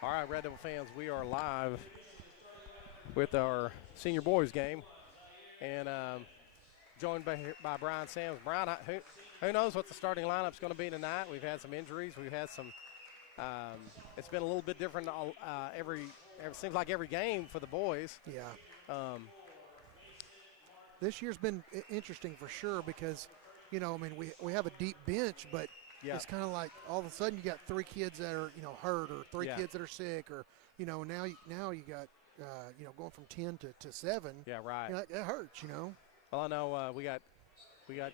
All right, Red Devil fans, we are live with our senior boys game, and joined by Brian Sams. Brian, who knows what the starting lineup's going to be tonight? We've had some injuries. We've had some. It's been a little bit different. It seems like every game for the boys. Yeah. Um, This year's been interesting for sure because, we have a deep bench, but yeah, it's kind of like all of a sudden you got three kids that are, hurt or three Yeah. kids that are sick or, now you got, going from 10 to 7. yeah, right. That hurts, Well, I know we got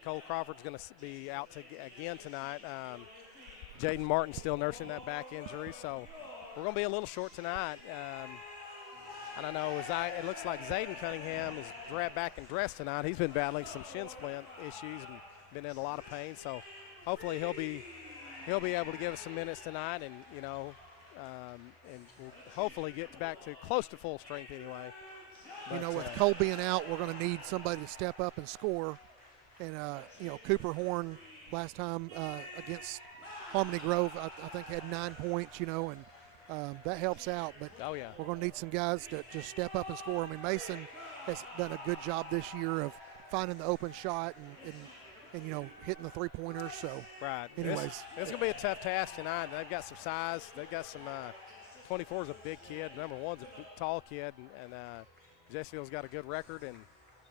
Cole Crawford's going to be out again tonight. Jaden Martin still nursing that back injury, so we're going to be a little short tonight. And I know it looks like Zayden Cunningham is back and dressed tonight. He's been battling some shin splint issues and been in a lot of pain. So hopefully he'll be able to give us some minutes tonight, and and we'll hopefully get back to close to full strength anyway. But, with Cole being out, we're going to need somebody to step up and score. And Cooper Horn last time against Harmony Grove, I think had 9 points. And that helps out, but oh yeah, we're going to need some guys to just step up and score. I mean, Mason has done a good job this year of finding the open shot and hitting the three-pointers. So, right. anyways. It's going to be a tough task tonight. They've got some size. They've got some 24 is a big kid. Number 1's a tall kid, and Jessieville's got a good record, and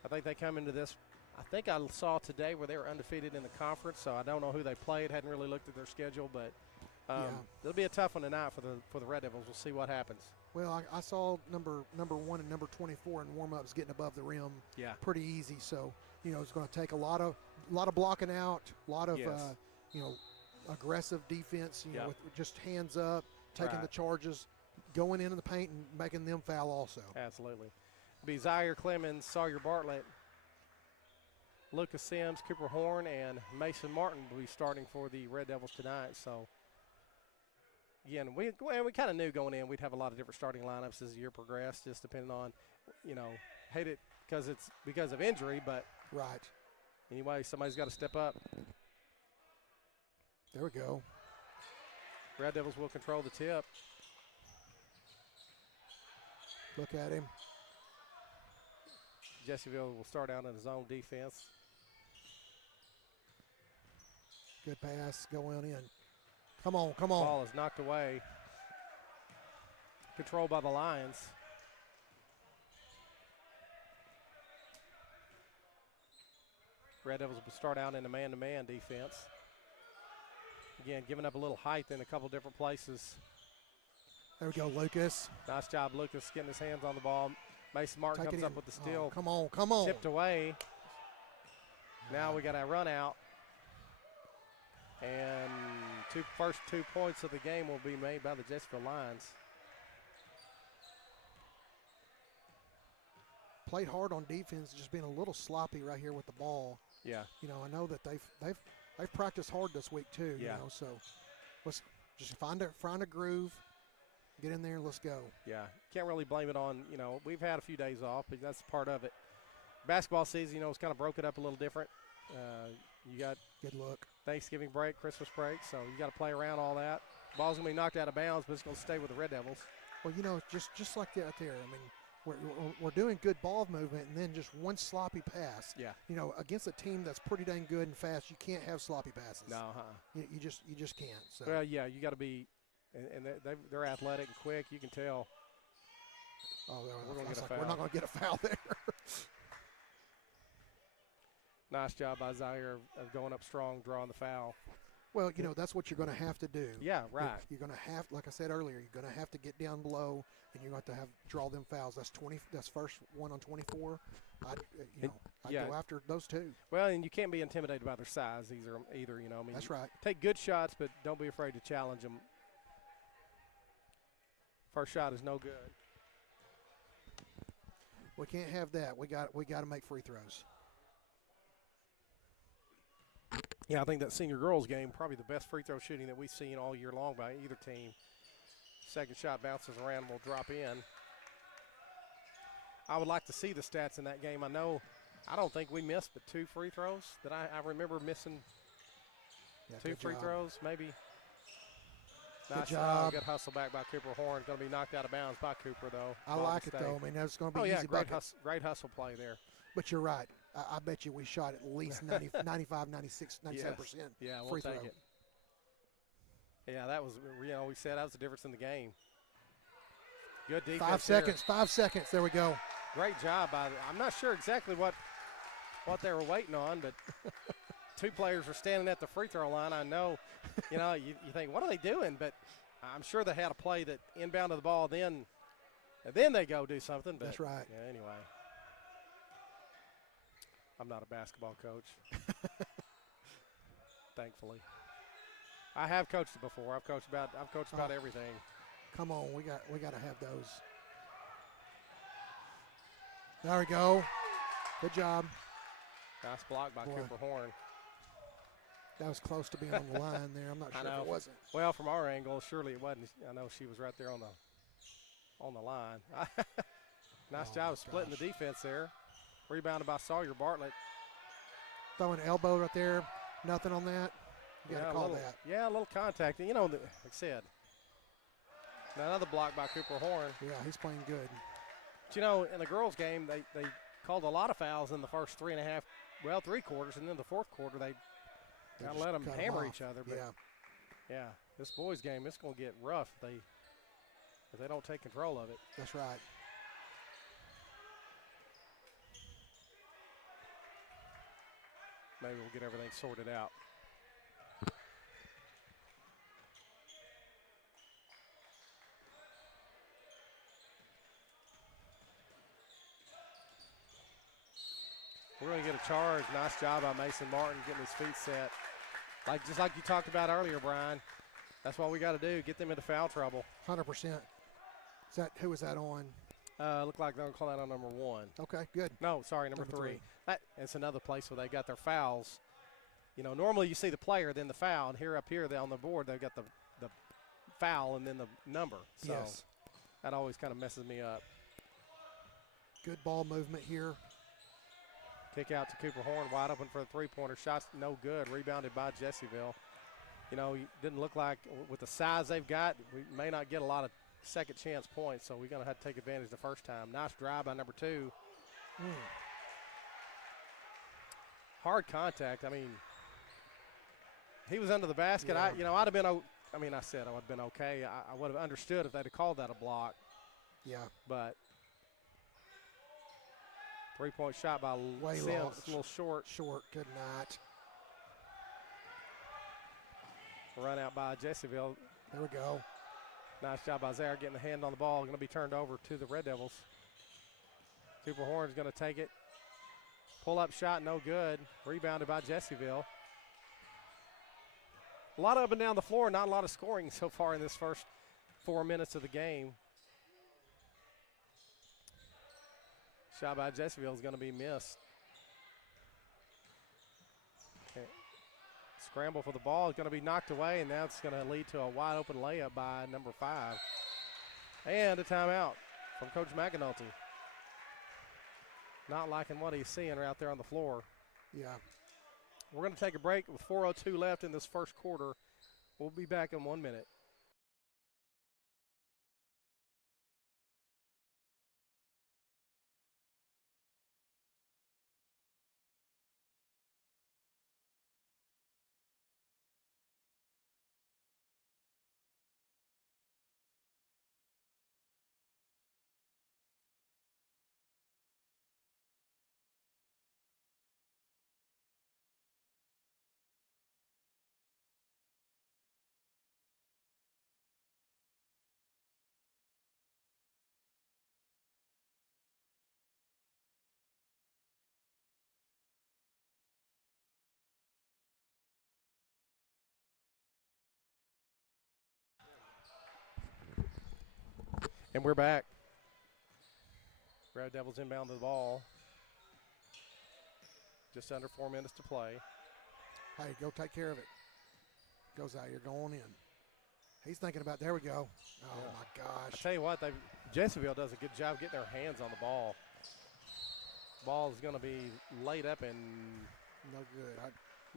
I think they come into this. I think I saw today where they were undefeated in the conference, so I don't know who they played. Hadn't really looked at their schedule, but it'll be a tough one tonight for the Red Devils. We'll see what happens. Well, I saw number 1 and number 24 in warm-ups getting above the rim. Yeah. Pretty easy. So it's going to take a lot of blocking out, a lot of Yes. aggressive defense. Yep. With just hands up, taking Right. the charges, going into the paint and making them foul also. Absolutely. It'll be Zaire Clemens, Sawyer Bartlett, Lucas Sims, Cooper Horn, and Mason Martin will be starting for the Red Devils tonight. So, again, we kind of knew going in we'd have a lot of different starting lineups as the year progressed, just depending on, hate it because it's because of injury, but Right. anyway, somebody's got to step up. There we go. Red Devils will control the tip. Look at him. Jessieville will start out in his own defense. Good pass going in. Come on, come on. Ball is knocked away. Controlled by the Lions. Red Devils will start out in a man-to-man defense. Again, giving up a little height in a couple different places. There we go, Lucas. Nice job, Lucas, getting his hands on the ball. Mason Martin Take it comes up in. with the steal. Oh, come on, come on. Tipped away. Now we got a run out. And first 2 points of the game will be made by the Jessieville Lions. Played hard on defense, just being a little sloppy right here with the ball. Yeah. I know that they've practiced hard this week too. Yeah. So let's just find a groove, get in there, and let's go. Yeah, can't really blame it on, we've had a few days off, but that's part of it. Basketball season, it's kind of broke it up a little different. You got Good look. Thanksgiving break, Christmas break, so you got to play around all that. Ball's going to be knocked out of bounds, but it's going to stay with the Red Devils. Well, just like that there. I mean, we're doing good ball movement, and then just one sloppy pass. Yeah. Against a team that's pretty dang good and fast, you can't have sloppy passes. No, You just can't. So. Well, yeah, you got to be, and they're athletic and quick. You can tell. Oh, We're gonna get a foul. We're not going to get a foul there. Nice job by Zaire of going up strong, drawing the foul. Well, that's what you're going to have to do. Yeah, right. You're going to have, like I said earlier, you're going to have to get down below, and you're going to have draw them fouls. That's first one on 24. I'd go after those two. Well, and you can't be intimidated by their size either. That's right. Take good shots, but don't be afraid to challenge them. First shot is no good. We can't have that. We got to make free throws. Yeah, I think that senior girls game, probably the best free throw shooting that we've seen all year long by either team. Second shot bounces around and will drop in. I would like to see the stats in that game. I don't think we missed but 2 free throws. That I remember missing 2 free throws, maybe. Good job. Good hustle back by Cooper Horn. Going to be knocked out of bounds by Cooper, though. I like it, though. I mean, that's going to be easy bucket. Great hustle play there. But you're right. I bet you we shot at least 95, 96, 97% Yeah, we'll free take throw. it. Yeah, that was, we said that was the difference in the game. Good defense. 5 seconds, 5 seconds. There we go. Great job by I'm not sure exactly what they were waiting on, but two players were standing at the free throw line. I know, you think, what are they doing? But I'm sure they had a play that inbounded the ball, then they go do something. But that's right. Yeah, anyway. I'm not a basketball coach. Thankfully. I have coached it before. I've coached about everything. Come on, we got to have those. There we go. Good job. Nice block by Cooper Horn. That was close to being on the line there. I'm not sure if it wasn't. Well, from our angle, surely it wasn't. I know she was right there on the line. Nice job of splitting the defense there. Rebounded by Sawyer Bartlett. Throwing an elbow right there. Nothing on that. You got to call that. Yeah, a little contact. Like I said, another block by Cooper Horn. Yeah, he's playing good. But, in the girls' game, they called a lot of fouls in the first 3 quarters, and then the fourth quarter they kind of let them hammer each other. But yeah, this boys' game, it's going to get rough if they don't take control of it. That's right. Maybe we'll get everything sorted out. We're going to get a charge. Nice job by Mason Martin getting his feet set. Just like you talked about earlier, Brian. That's what we got to do, get them into foul trouble. 100%. Who was that on? Looked like they're going to call that on number 1. Okay, good. No, sorry, number 3. It's another place where they got their fouls. Normally you see the player, then the foul, and up here on the board they've got the foul and then the number. So that always kind of messes me up. Good ball movement here. Kick out to Cooper Horn, wide open for the three-pointer. Shot's no good, rebounded by Jessieville. Didn't look like with the size they've got, we may not get a lot of second chance points, so we're going to have to take advantage the first time. Nice drive by number 2. Hard contact. I mean, he was under the basket. Yeah. I'd have been, I said I would have been okay. I would have understood if they'd have called that a block. Yeah. But three-point shot by Sims, a little short. Short, good night. Run out by Jessieville. There we go. Nice job by Zaire getting the hand on the ball. Going to be turned over to the Red Devils. Cooper Horn's going to take it. Pull-up shot, no good. Rebounded by Jessieville. A lot up and down the floor, not a lot of scoring so far in this first 4 minutes of the game. Shot by Jessieville is going to be missed. Okay. Scramble for the ball is going to be knocked away, and that's going to lead to a wide open layup by number 5. And a timeout from Coach McAnulty. Not liking what he's seeing out there on the floor. Yeah. We're going to take a break with 4:02 left in this first quarter. We'll be back in 1 minute. And we're back. Red Devils inbound the ball. Just under 4 minutes to play. Hey, go take care of it. Goes out here, going in. He's thinking about, there we go. Oh, yeah. My gosh. I tell you what, Jessieville does a good job getting their hands on the ball. Ball is going to be laid up and no good.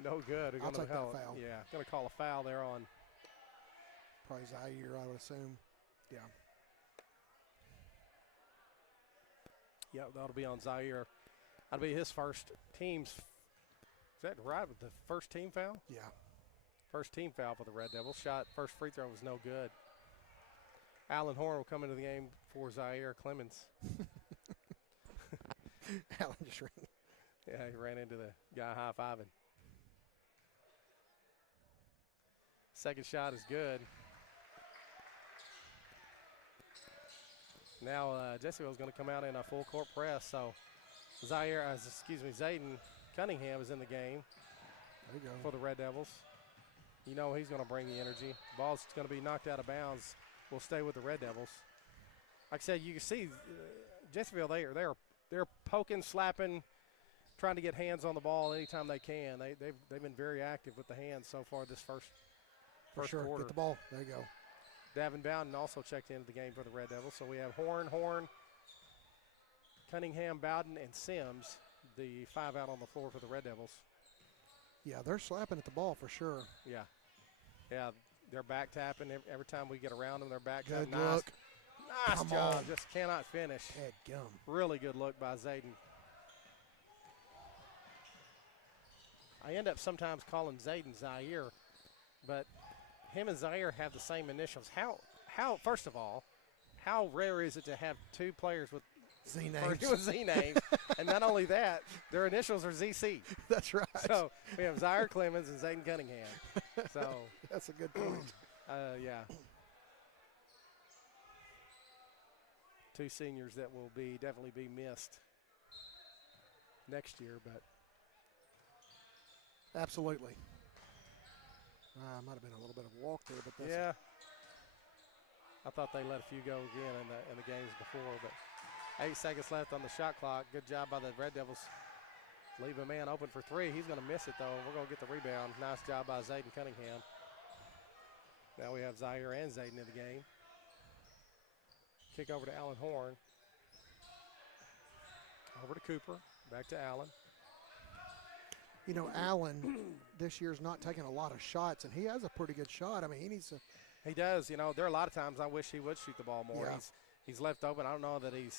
No good. I'll take that foul. Yeah, going to call a foul there on Probably Zaire, I would assume. Yeah. Yeah, that'll be on Zaire. That'll be his first team's. Is that right with the first team foul? Yeah. First team foul for the Red Devils. First free throw was no good. Alan Horn will come into the game for Zaire Clemens. Alan just ran. Yeah, he ran into the guy high-fiving. Second shot is good. Now Jessieville is going to come out in a full court press. So Zayden Cunningham is in the game There you go. for the Red Devils. You know he's going to bring the energy. Ball's going to be knocked out of bounds. We'll stay with the Red Devils. Like I said, you can see Jessieville, they're poking, slapping, trying to get hands on the ball anytime they can. They've been very active with the hands so far this first sure. quarter. Get the ball. There you go. Davin Bowden also checked into the game for the Red Devils. So we have Horn, Cunningham, Bowden, and Sims, the 5 out on the floor for the Red Devils. Yeah, they're slapping at the ball for sure. Yeah. Yeah, they're back tapping. Every time we get around them, they're back Good tapping. look. Nice Come job. on. Just cannot finish. Head gum. Really good look by Zayden. I end up sometimes calling Zayden Zaire, but him and Zaire have the same initials. How? First of all, how rare is it to have two players with Z names. with Z names? And not only that, their initials are ZC. That's right. So we have Zaire Clemens and Zayden Cunningham. So that's a good point. yeah. Two seniors that will definitely be missed next year, but Absolutely. Might have been a little bit of a walk there, but that's yeah. I thought they let a few go again in the games before, but 8 seconds left on the shot clock. Good job by the Red Devils. Leave a man open for three. He's going to miss it, though. We're going to get the rebound. Nice job by Zayden Cunningham. Now we have Zaire and Zayden in the game. Kick over to Alan Horn. Over to Cooper. Back to Allen. You know, Allen this year's not taking a lot of shots, and he has a pretty good shot. I mean, he needs to. He does. You know, there are a lot of times I wish he would shoot the ball more. Yeah. He's left open. I don't know that he's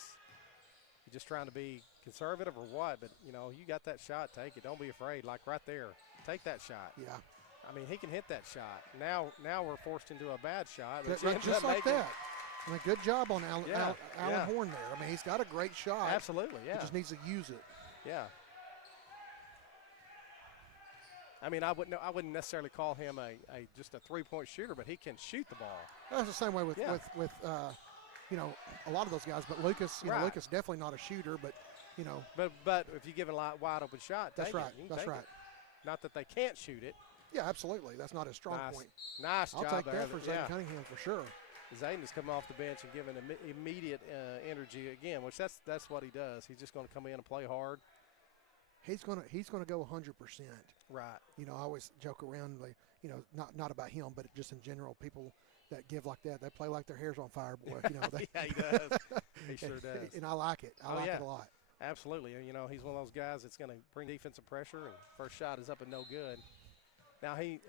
just trying to be conservative or what, but, you know, you got that shot, take it. Don't be afraid. Like right there, take that shot. Yeah. I mean, he can hit that shot. Now we're forced into a bad shot. Just like that. I mean, good job on Alan Yeah. Horn there. I mean, he's got a great shot. Absolutely, yeah. He just needs to use it. Yeah. I mean, I wouldn't necessarily call him just a three-point shooter, but he can shoot the ball. That's the same way with you know, a lot of those guys. But Lucas, Right. Lucas definitely not a shooter, but you know. But if you give a wide open shot, That's take right. it. You can That's take right. it. Not that they can't shoot it. Yeah, absolutely. That's not his strong point. Nice I'll job take there. that for Zayden Cunningham for sure. Zayden is coming off the bench and giving immediate energy again, which that's what he does. He's just going to come in and play hard. He's gonna go 100%. Right. You know, I always joke around, like, you know, not about him, but just in general, people that give like that, they play like their hair's on fire, boy. You know, yeah, he does. He sure does. And I like it. I like it a lot. Absolutely. And, you know, he's one of those guys that's going to bring defensive pressure, and first shot is up and no good. Now, he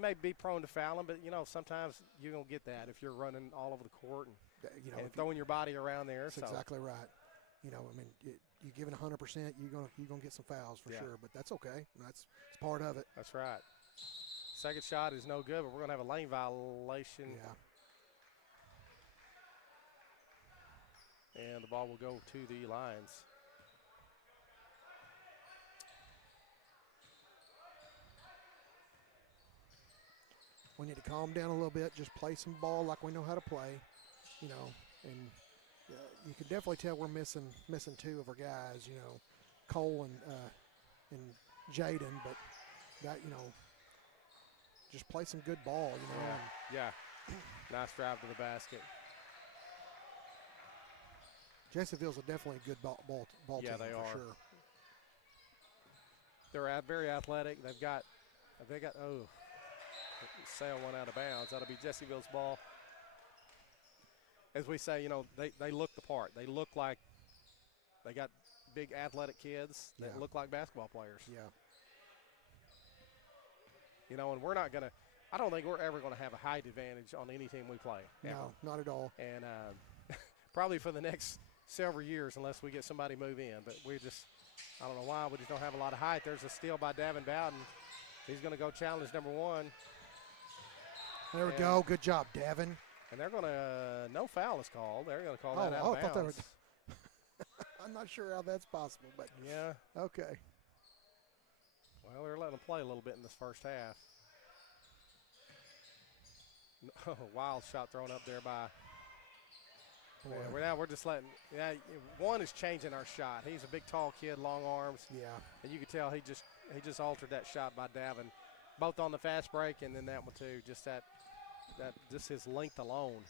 may be prone to fouling, but, you know, sometimes you're going to get that if you're running all over the court and throwing your body around there. That's exactly right. You know, I mean, you're giving 100%, you're gonna get some fouls for sure, but that's okay. It's part of it. That's right. Second shot is no good, but we're going to have a lane violation. Yeah. And the ball will go to the Lions. We need to calm down a little bit, just play some ball like we know how to play, you know, and you can definitely tell we're missing two of our guys, you know, Cole and Jaden, but that, you know, just play some good ball, you know. Yeah. Nice drive to the basket. Jessieville's definitely a good ball team. Yeah, they for are. Sure. They're very athletic. They got Sale went out of bounds. That'll be Jessieville's ball. As we say, you know, they look the part. They look like they got big athletic kids that look like basketball players. Yeah. You know, and we're not going to, I don't think we're ever going to have a height advantage on any team we play. Ever. No, not at all. And probably for the next several years unless we get somebody move in. But we just, I don't know why, we just don't have a lot of height. There's a steal by Davin Bowden. He's going to go challenge number 1. There we go. Good job, Davin. And they're going to, no foul is called. They're going to call that out of bounds. I thought that was, I'm not sure how that's possible, but yeah. Okay. Well, they're letting them play a little bit in this first half. Wild shot thrown up there by. Yeah, we're just letting. Yeah, one is changing our shot. He's a big, tall kid, long arms. Yeah. And you could tell he just altered that shot by Davin, both on the fast break and then that one too. Just just his length alone.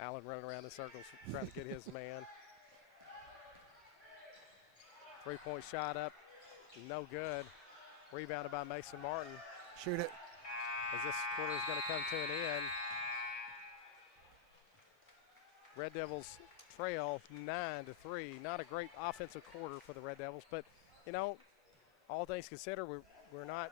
Allen running around in circles trying to get his man. 3-point shot up, no good. Rebounded by Mason Martin. Shoot it. As this quarter is going to come to an end. Red Devils trail 9-3. Not a great offensive quarter for the Red Devils, but all things considered, we're not,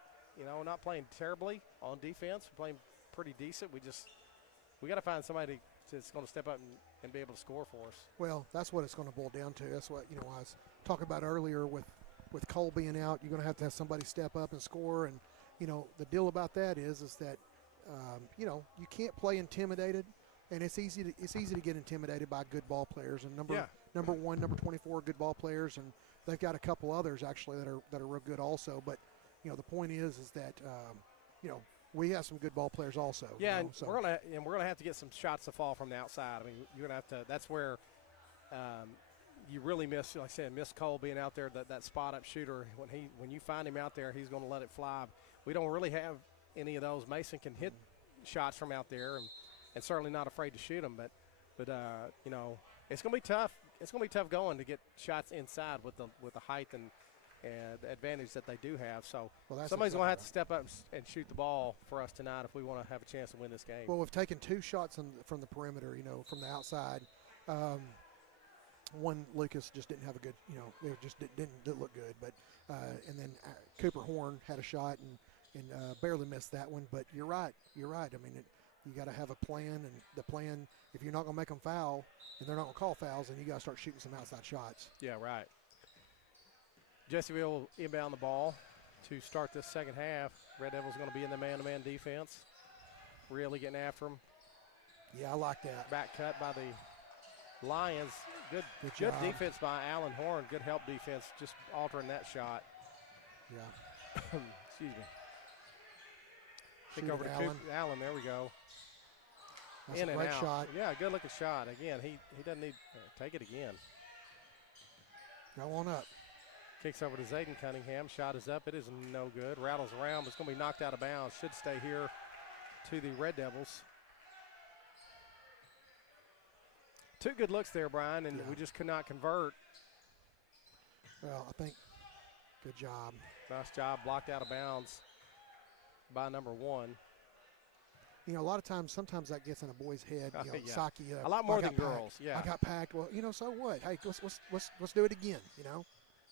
not playing terribly on defense. We're playing pretty decent. We got to find somebody that's going to step up and be able to score for us. Well, that's what it's going to boil down to. That's what I was talking about earlier with Cole being out. You're going to have somebody step up and score. And the deal about that is that you can't play intimidated, and it's easy to get intimidated by good ball players. And number 1, number 24, good ball players, and they've got a couple others actually that are real good also. But the point is that we have some good ball players also. Yeah, and we're gonna have to get some shots to fall from the outside. I mean, you're gonna have to. That's where you really miss, like I said, miss Cole being out there. That spot up shooter. When you find him out there, he's gonna let it fly. We don't really have any of those. Mason can hit shots from out there, and certainly not afraid to shoot them. But it's gonna be tough. It's gonna be tough going to get shots inside with the height and the advantage that they do have. So somebody's going to have to step up and shoot the ball for us tonight if we want to have a chance to win this game. Well, we've taken 2 shots from the perimeter, from the outside. One, Lucas just didn't have a good, it just didn't look good. But and then Cooper Horn had a shot and barely missed that one. But you're right. I mean, you got to have a plan, and the plan, if you're not going to make them foul and they're not going to call fouls, then you got to start shooting some outside shots. Yeah, right. Jessieville will inbound the ball to start this second half. Red Devils going to be in the man-to-man defense. Really getting after them. Yeah, I like that. Back cut by the Lions. Good defense by Allen Horn. Good help defense, just altering that shot. Yeah. Excuse me. Kick over to Allen. There we go. That's in a and great out. shot. Yeah, good looking shot. Again, he doesn't need take it again. Go on up. Kicks over to Zayden Cunningham. Shot is up. It is no good. Rattles around, but it's going to be knocked out of bounds. Should stay here to the Red Devils. 2 good looks there, Brian, and we just could not convert. Well, I think good job. Nice job. Blocked out of bounds by number 1. A lot of times, sometimes that gets in a boy's head. Yeah. Psyche. A lot more than packed. girls. Yeah. I got packed. Well, so what? Hey, let's do it again.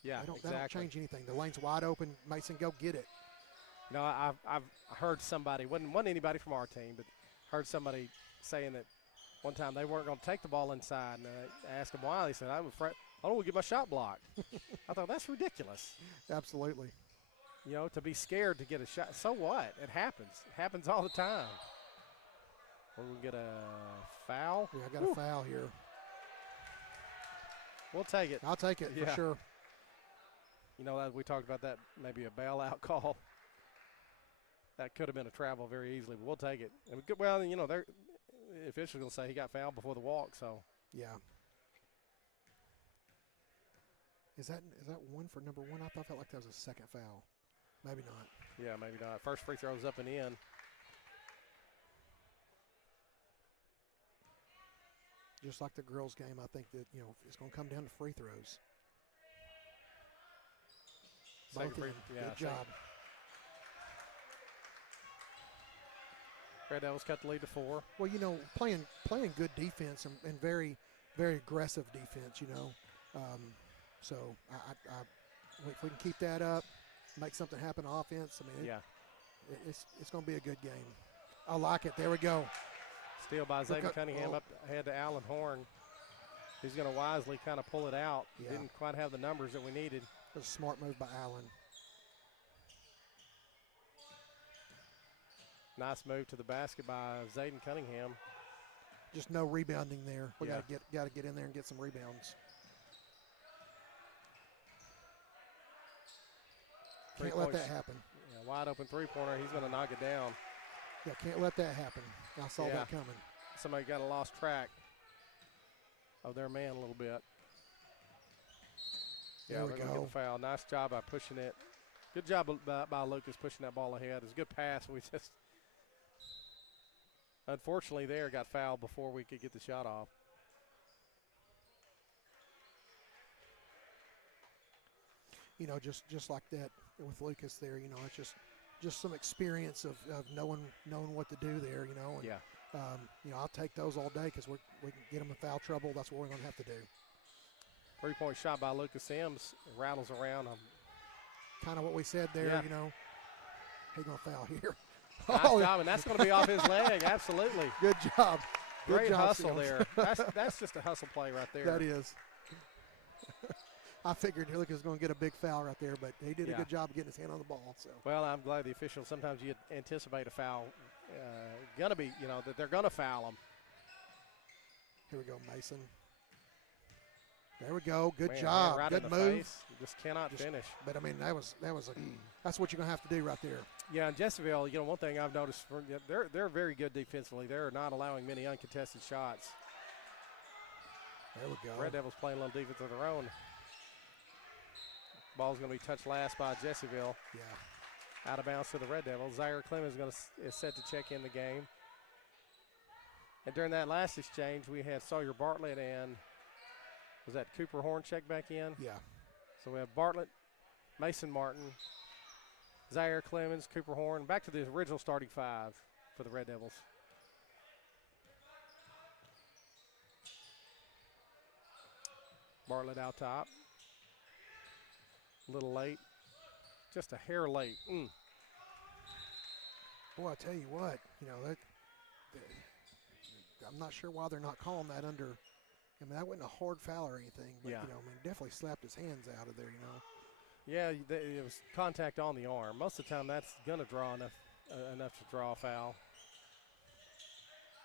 Yeah, That don't change anything. The lane's wide open. Mason, go get it. I've heard somebody, wasn't anybody from our team, but heard somebody saying that one time they weren't going to take the ball inside, and I asked them why. They said, I'm afraid I don't want to get my shot blocked. I thought, that's ridiculous. Absolutely. To be scared to get a shot. So what? It happens. It happens all the time. We're going to get a foul. Yeah, I got a foul here. We'll take it. I'll take it for sure. We talked about that, maybe a bailout call. That could have been a travel very easily, but we'll take it. And the official's going to say he got fouled before the walk, so. Yeah. Is that one for number 1? I felt like that was a second foul. Maybe not. Yeah, maybe not. First free throw is up and in. Just like the girls' game, I think that, it's going to come down to free throws. Good job. Red Devils cut the lead to 4. Well, playing good defense and very, very aggressive defense, So if we can keep that up, make something happen on offense, I mean, it's going to be a good game. I like it. There we go. Steal by Zayden Cunningham up ahead to Allen Horn. He's going to wisely kind of pull it out. Yeah. Didn't quite have the numbers that we needed. It was a smart move by Allen. Nice move to the basket by Zayden Cunningham. Just no rebounding there. We got to get in there and get some rebounds. Can't let that happen. Yeah, wide open three-pointer. He's going to knock it down. Yeah, can't let that happen. I saw that coming. Somebody got a lost track of their man a little bit. There we they're going to get the foul. Nice job by pushing it. Good job by Lucas pushing that ball ahead. It was a good pass. We just, unfortunately, got fouled before we could get the shot off. You know, just like that with Lucas there, you know, it's just some experience of knowing what to do there, you know. And, you know, I'll take those all day because we can get them in foul trouble. That's what we're going to have to do. Three-point shot by Lucas Sims. Rattles around. Kind of what we said there, you know. He's going to foul here. Nice job, and that's going to be off his leg. Absolutely. Good job. Great hustle there. That's just a hustle play right there. That is. I figured Lucas was going to get a big foul right there, but he did a good job of getting his hand on the ball. So. Well, I'm glad the officials, sometimes you anticipate a foul. Going to be, you know, that they're going to foul him. Here we go, Mason. There we go. Good job. Right good in the move. Face. Just cannot finish. But I mean, that's what you're going to have to do right there. Yeah, and Jessieville, you know, one thing I've noticed, they're very good defensively. They're not allowing many uncontested shots. There we go. Red Devils playing a little defense of their own. Ball's going to be touched last by Jessieville. Yeah. Out of bounds to the Red Devils. Zaire Clemens is set to check in the game. And during that last exchange, we had Sawyer Bartlett and was that Cooper Horn check back in? Yeah. So we have Bartlett, Mason Martin, Zaire Clemens, Cooper Horn, back to the original starting five for the Red Devils. Bartlett out top. A little late. Just a hair late. Boy, I tell you what, you know, I'm not sure why they're not calling that under. I mean, that wasn't a hard foul or anything, but, you know, I mean, definitely slapped his hands out of there, you know. Yeah, it was contact on the arm. Most of the time that's going to draw enough to draw a foul.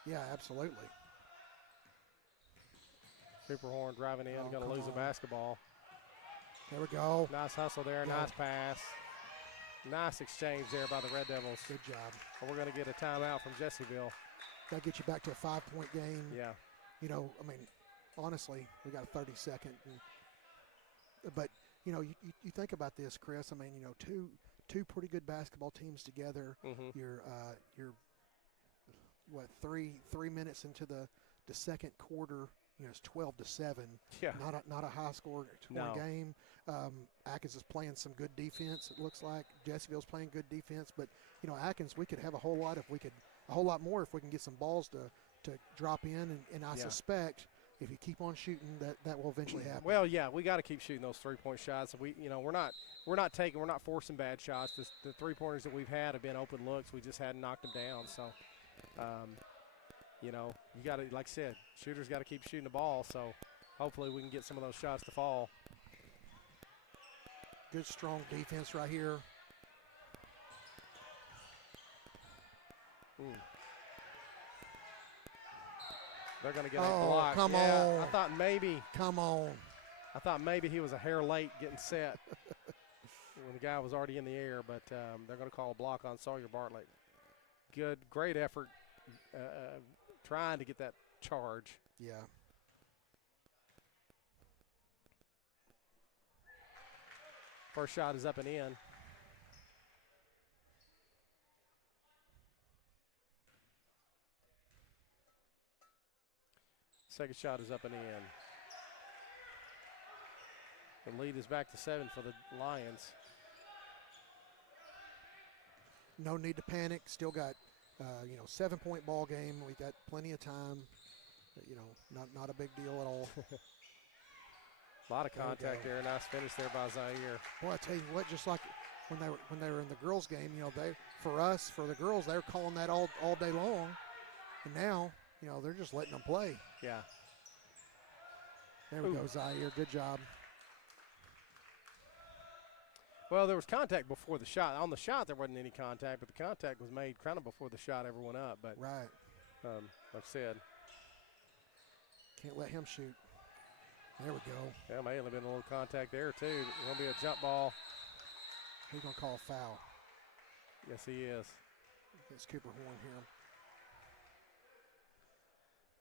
Yeah, absolutely. Cooper Horn driving in, going to lose the basketball. There we go. Nice hustle there, nice pass. Nice exchange there by the Red Devils. Good job. And we're going to get a timeout from Jessieville. That'll get you back to a 5-point game. Yeah. You know, I mean, honestly, we got a 30-second. But, you know, you think about this, Chris. I mean, you know, two pretty good basketball teams together. Mm-hmm. You're what, three minutes into the second quarter. You know, it's 12-7. Yeah. Not a high score game. Atkins is playing some good defense. It looks like Jessieville's playing good defense. But you know, Atkins, we could have a whole lot more if we can get some balls to drop in. And I suspect if you keep on shooting, that will eventually happen. Well, yeah, we got to keep shooting those 3-point shots. We're not forcing bad shots. The 3-pointers that we've had have been open looks. We just hadn't knocked them down. So. You know, you got to, like I said, shooters got to keep shooting the ball, so hopefully we can get some of those shots to fall. Good, strong defense right here. They're going to get a block. Come on. I thought maybe. Come on. I thought maybe he was a hair late getting set when the guy was already in the air, but they're going to call a block on Sawyer Bartlett. Good, great effort. Trying to get that charge. Yeah. First shot is up and in. Second shot is up and in. The lead is back to 7 for the Lions. No need to panic. Still got 7-point ball game. We got plenty of time. You know, not a big deal at all. A lot of contact there. Nice finish there by Zaire. Boy, I tell you what, just like when they were in the girls' game, you know, for the girls, they were calling that all day long, and now, you know, they're just letting them play. Yeah. There we go, Zaire. Good job. Well, there was contact before the shot. On the shot, there wasn't any contact, but the contact was made kind of before the shot ever went up. But right, like I said, can't let him shoot. There we go. Yeah, may have been a little contact there too. It's gonna be a jump ball. He's gonna call a foul. Yes, he is. It's Cooper Horn here.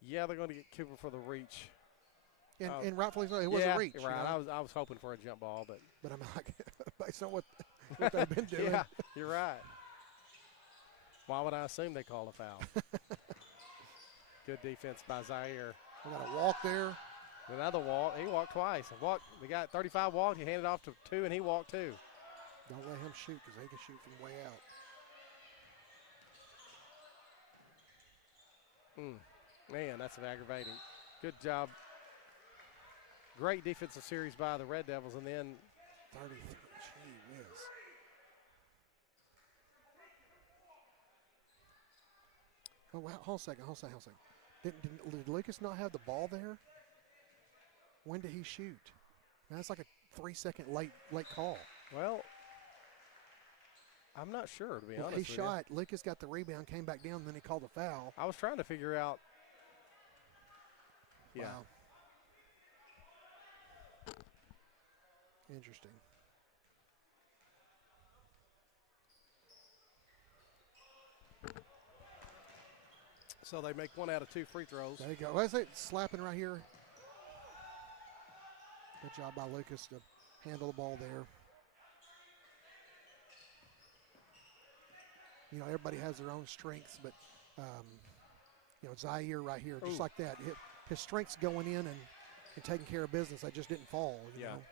Yeah, they're going to get Cooper for the reach. And rightfully so, it was a reach. Right. You know? I was hoping for a jump ball, but I'm like, based on what they've been doing. Yeah, you're right. Why would I assume they call a foul? Good defense by Zaire. We got a walk there. Another walk. He walked twice. They got 35 walked. He handed off to 2, and he walked 2. Don't let him shoot because they can shoot from way out. Man, that's aggravating. Good job. Great defensive series by the Red Devils, and then 33. Gee whiz. Oh, wow. Hold a second. Did Lucas not have the ball there? When did he shoot? Man, that's like a 3-second late call. Well, I'm not sure, to be honest with he shot. Lucas got the rebound, came back down, and then he called a foul. I was trying to figure out. Yeah. Wow. Interesting. So they make 1 out of 2 free throws. There you go. Well, that's slapping right here. Good job by Lucas to handle the ball there. You know, everybody has their own strengths, but, you know, Zaire right here, just like that. His strengths going in and taking care of business. They just didn't fall, you know.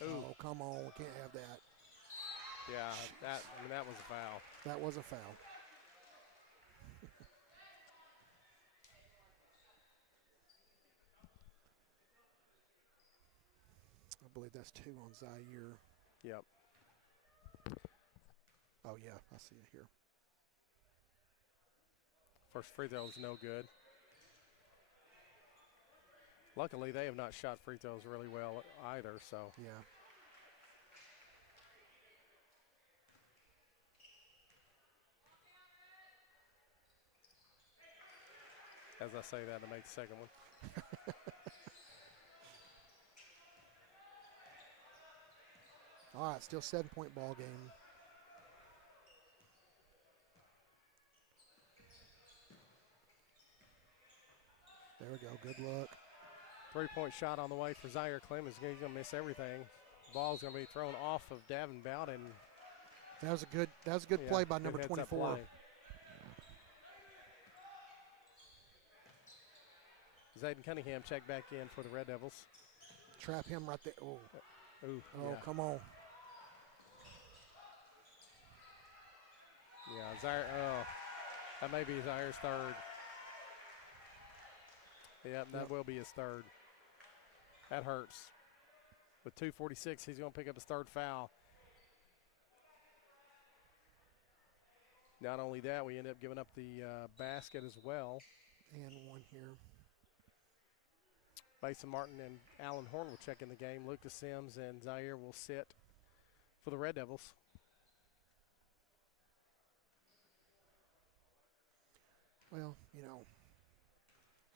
Oh, come on. We can't have that. Yeah, that was a foul. That was a foul. I believe that's 2 on Zaire. Yep. Oh, yeah, I see it here. First free throw was no good. Luckily, they have not shot free throws really well either, so. Yeah. As I say that, I make the second one. All right, still 7-point ball game. There we go. Good look. 3-point shot on the way for Zaire Clemens. He's going to miss everything. Ball's going to be thrown off of Davin Bowden. That was a good play by number 24. Zayden Cunningham checked back in for the Red Devils. Trap him right there. Oh, yeah. Come on. Yeah, Zaire. Oh, that may be Zaire's third. Yep, that will be his third. That hurts. With 2:46, he's going to pick up his third foul. Not only that, we end up giving up the basket as well. And one here. Mason Martin and Alan Horn will check in the game. Lucas Sims and Zaire will sit for the Red Devils. Well, you know,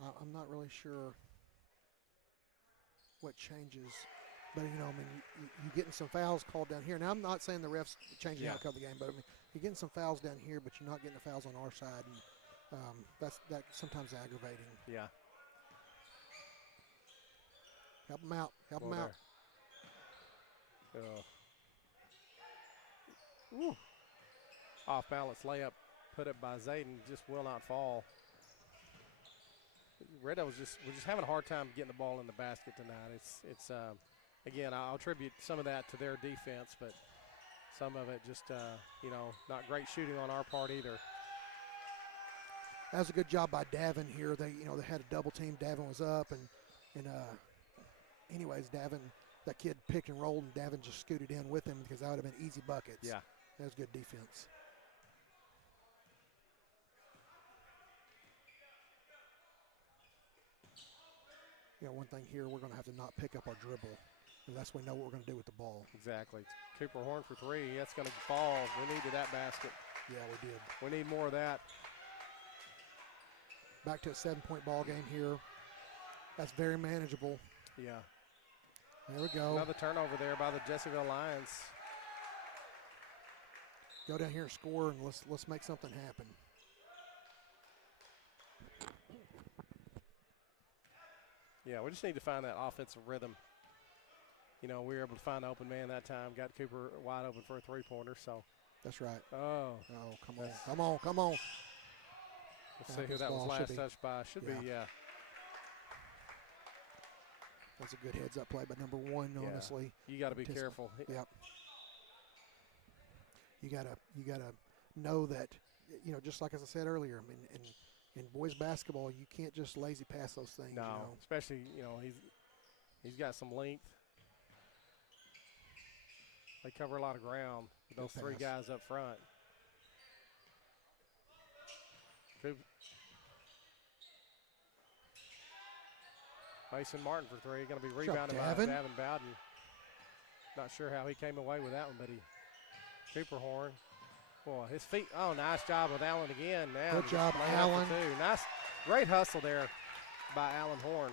I'm not really sure what changes. But, you know, I mean, you're getting some fouls called down here. Now, I'm not saying the refs changing the outcome of the game, but, I mean, you're getting some fouls down here, but you're not getting the fouls on our side. And that's sometimes aggravating. Yeah. Help them out. Help them out. Off balance layup put up by Zayden, just will not fall. Red Devils we're just having a hard time getting the ball in the basket tonight. It's again, I'll attribute some of that to their defense, but some of it just you know, not great shooting on our part either. That was a good job by Davin here. They had a double team. Davin was up, and anyways, Davin, that kid picked and rolled, and Davin just scooted in with him because that would have been easy buckets. Yeah. That was good defense. One thing here, we're going to have to not pick up our dribble unless we know what we're going to do with the ball. Exactly. Cooper Horn for 3. That's going to fall. We needed that basket. Yeah, we did. We need more of that. Back to a 7-point ball game here. That's very manageable. Yeah. There we go. Another turnover there by the Jessieville Lions. Go down here and score, and let's make something happen. Yeah, we just need to find that offensive rhythm. We were able to find an open man that time. Got Cooper wide open for a three-pointer. So that's right. Oh, come on, come on, come on. We'll see who that was last touched by. Should be, yeah. That's a good heads-up play by number 1. Honestly, you got to be careful. Yep. You gotta know that, just like as I said earlier. I mean, in boys basketball, you can't just lazy pass those things. No, especially he's got some length. They cover a lot of ground. Those 3 guys up front. Mason Martin for 3. Going to be rebounded by Davin Bowden. Not sure how he came away with that one, but Cooper Horn. Boy, his feet. Oh, nice job with Allen again. Now good job, Allen. Nice, great hustle there by Allen Horn.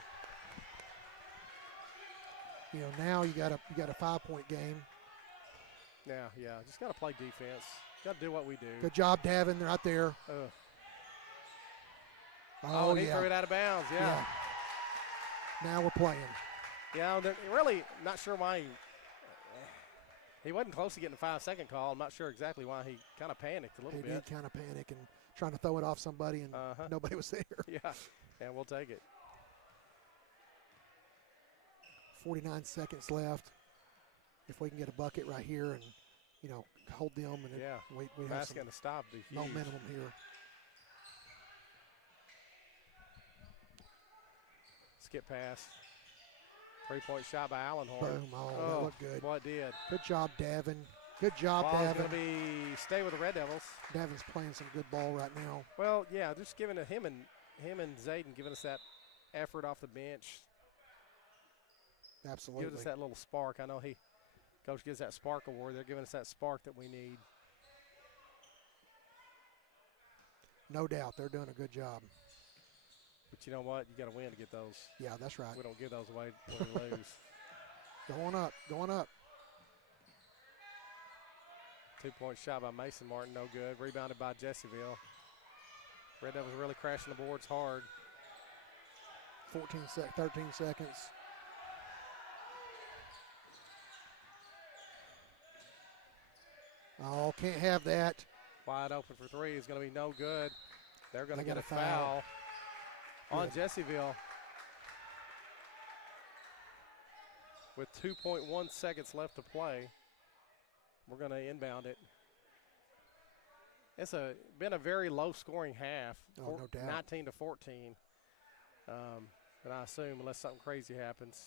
Now you got a 5-point game. Yeah, just got to play defense. Got to do what we do. Good job, Davin. They're out there. Oh, he threw it out of bounds. Yeah. Now we're playing. Yeah, they're really not sure why he wasn't close to getting a 5-second call. I'm not sure exactly why he kind of panicked a little bit. He did kind of panic and trying to throw it off somebody, and nobody was there. Yeah, we'll take it. 49 seconds left. If we can get a bucket right here and, hold them, and then we have some to stop momentum here. Skip pass. 3-point shot by Allen Horn. Boom. That looked good. Boy, it did. Good job, Davin. Good job, Davin. Going to stay with the Red Devils. Davin's playing some good ball right now. Well, yeah, just giving it him and Zayden giving us that effort off the bench. Absolutely. Give us that little spark. I know Coach gives that spark award. They're giving us that spark that we need. No doubt. They're doing a good job. But you know what? You got to win to get those. Yeah, that's right. We don't give those away when we lose. Going up. 2-point shot by Mason Martin, no good. Rebounded by Jessieville. Red Devils really crashing the boards hard. 13 seconds. Oh, can't have that. Wide open for 3 is going to be no good. They're going to get a foul on Jessieville with 2.1 seconds left to play. We're going to inbound it. It's been a very low-scoring half. Oh, no doubt. 19-14. And I assume unless something crazy happens,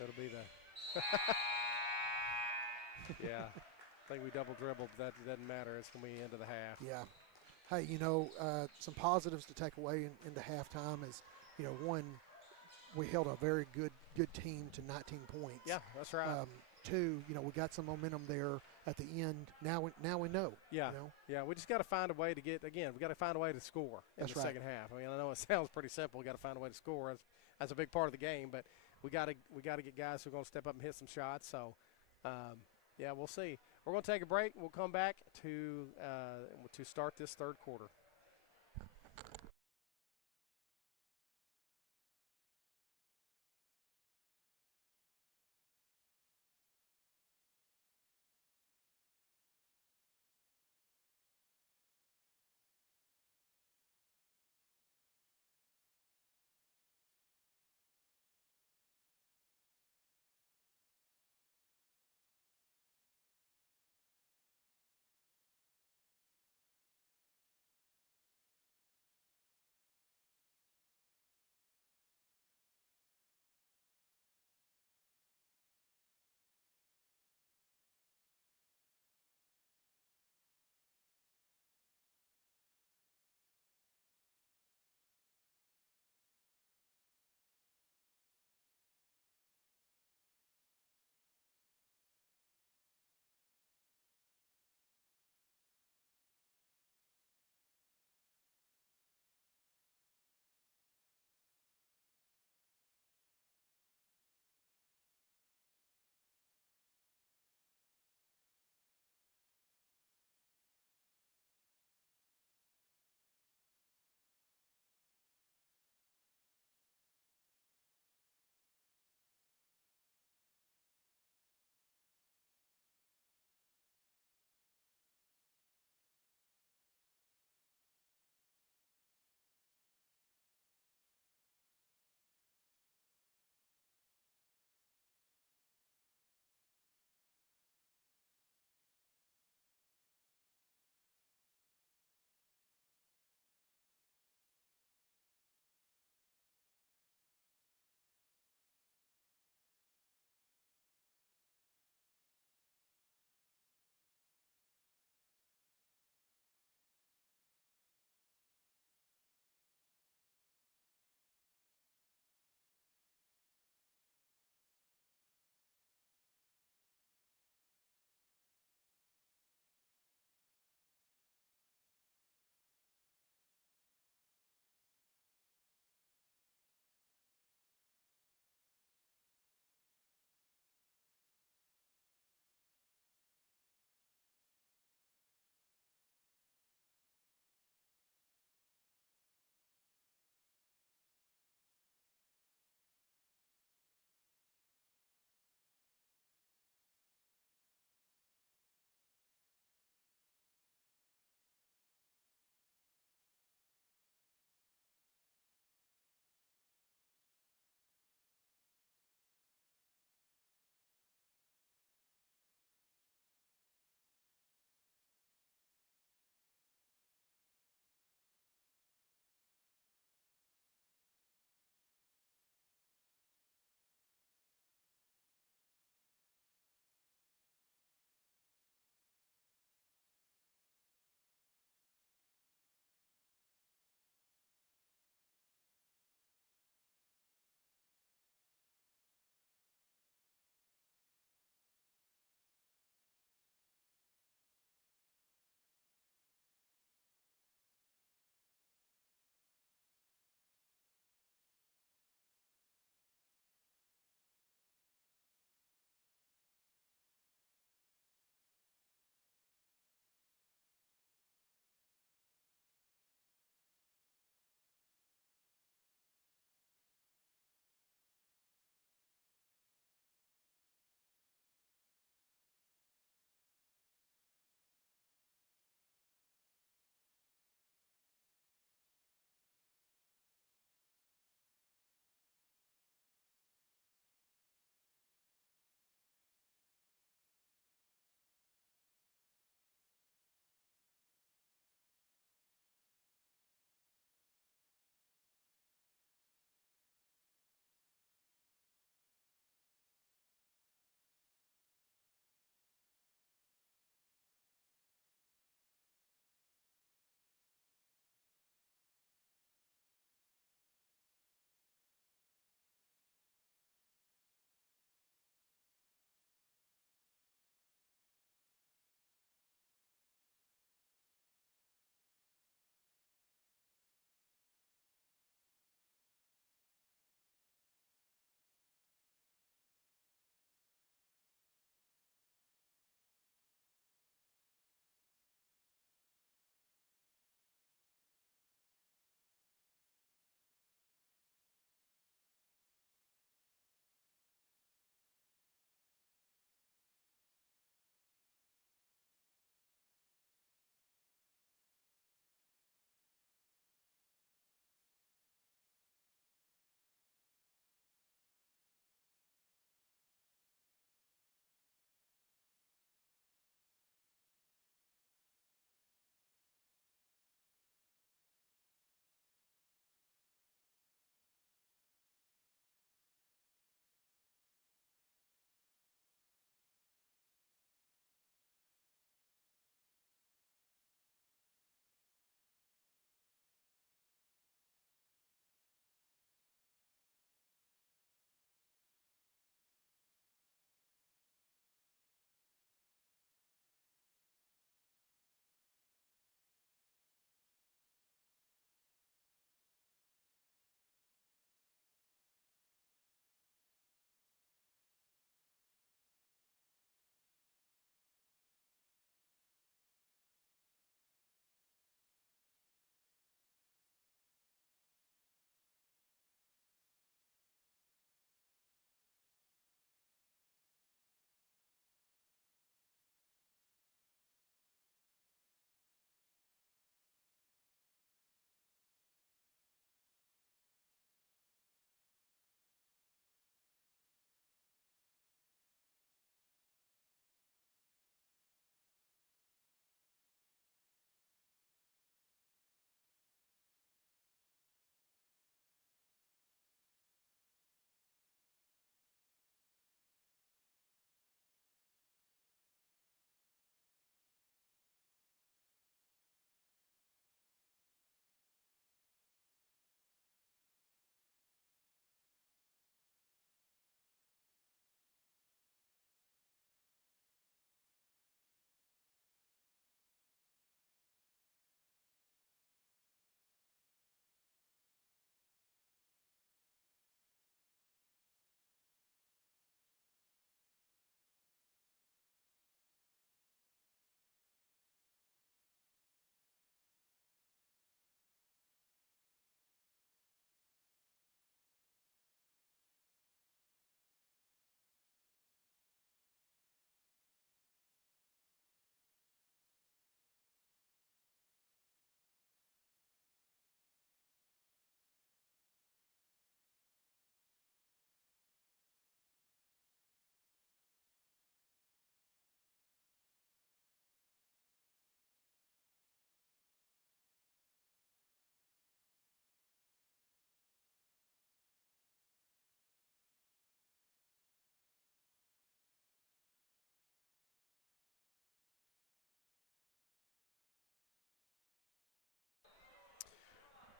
it'll be the yeah. I think we double dribbled, but that doesn't matter. It's going to be into the half. Yeah. Hey, some positives to take away into halftime is, one, we held a very good team to 19 points. Yeah, that's right. 2, we got some momentum there at the end. Now we know. Yeah, yeah. We just got to find a way to get. Again, we got to find a way to score in the second half. I mean, I know it sounds pretty simple. We got to find a way to score. That's a big part of the game. But we got to get guys who are going to step up and hit some shots. So, yeah, we'll see. We're going to take a break. We'll come back to start this third quarter.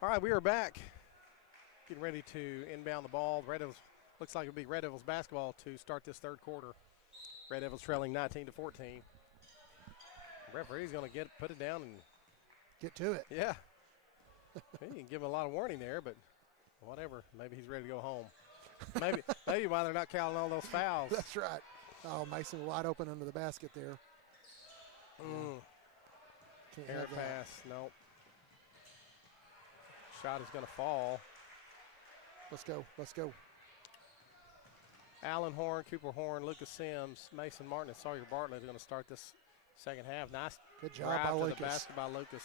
All right, we are back. Getting ready to inbound the ball. Red Devils, looks like it'll be Red Devils basketball to start this third quarter. Red Devils trailing 19-14. The referee's going to put it down and get to it. Yeah. He didn't give him a lot of warning there, but whatever. Maybe he's ready to go home. Maybe why they're not counting all those fouls. That's right. Oh, Mason wide open under the basket there. Air pass, nope. Shot is going to fall. Let's go, let's go. Allen Horn, Cooper Horn, Lucas Sims, Mason Martin, and Sawyer Bartlett are going to start this second half. Nice good job by Lucas. The basket by Lucas.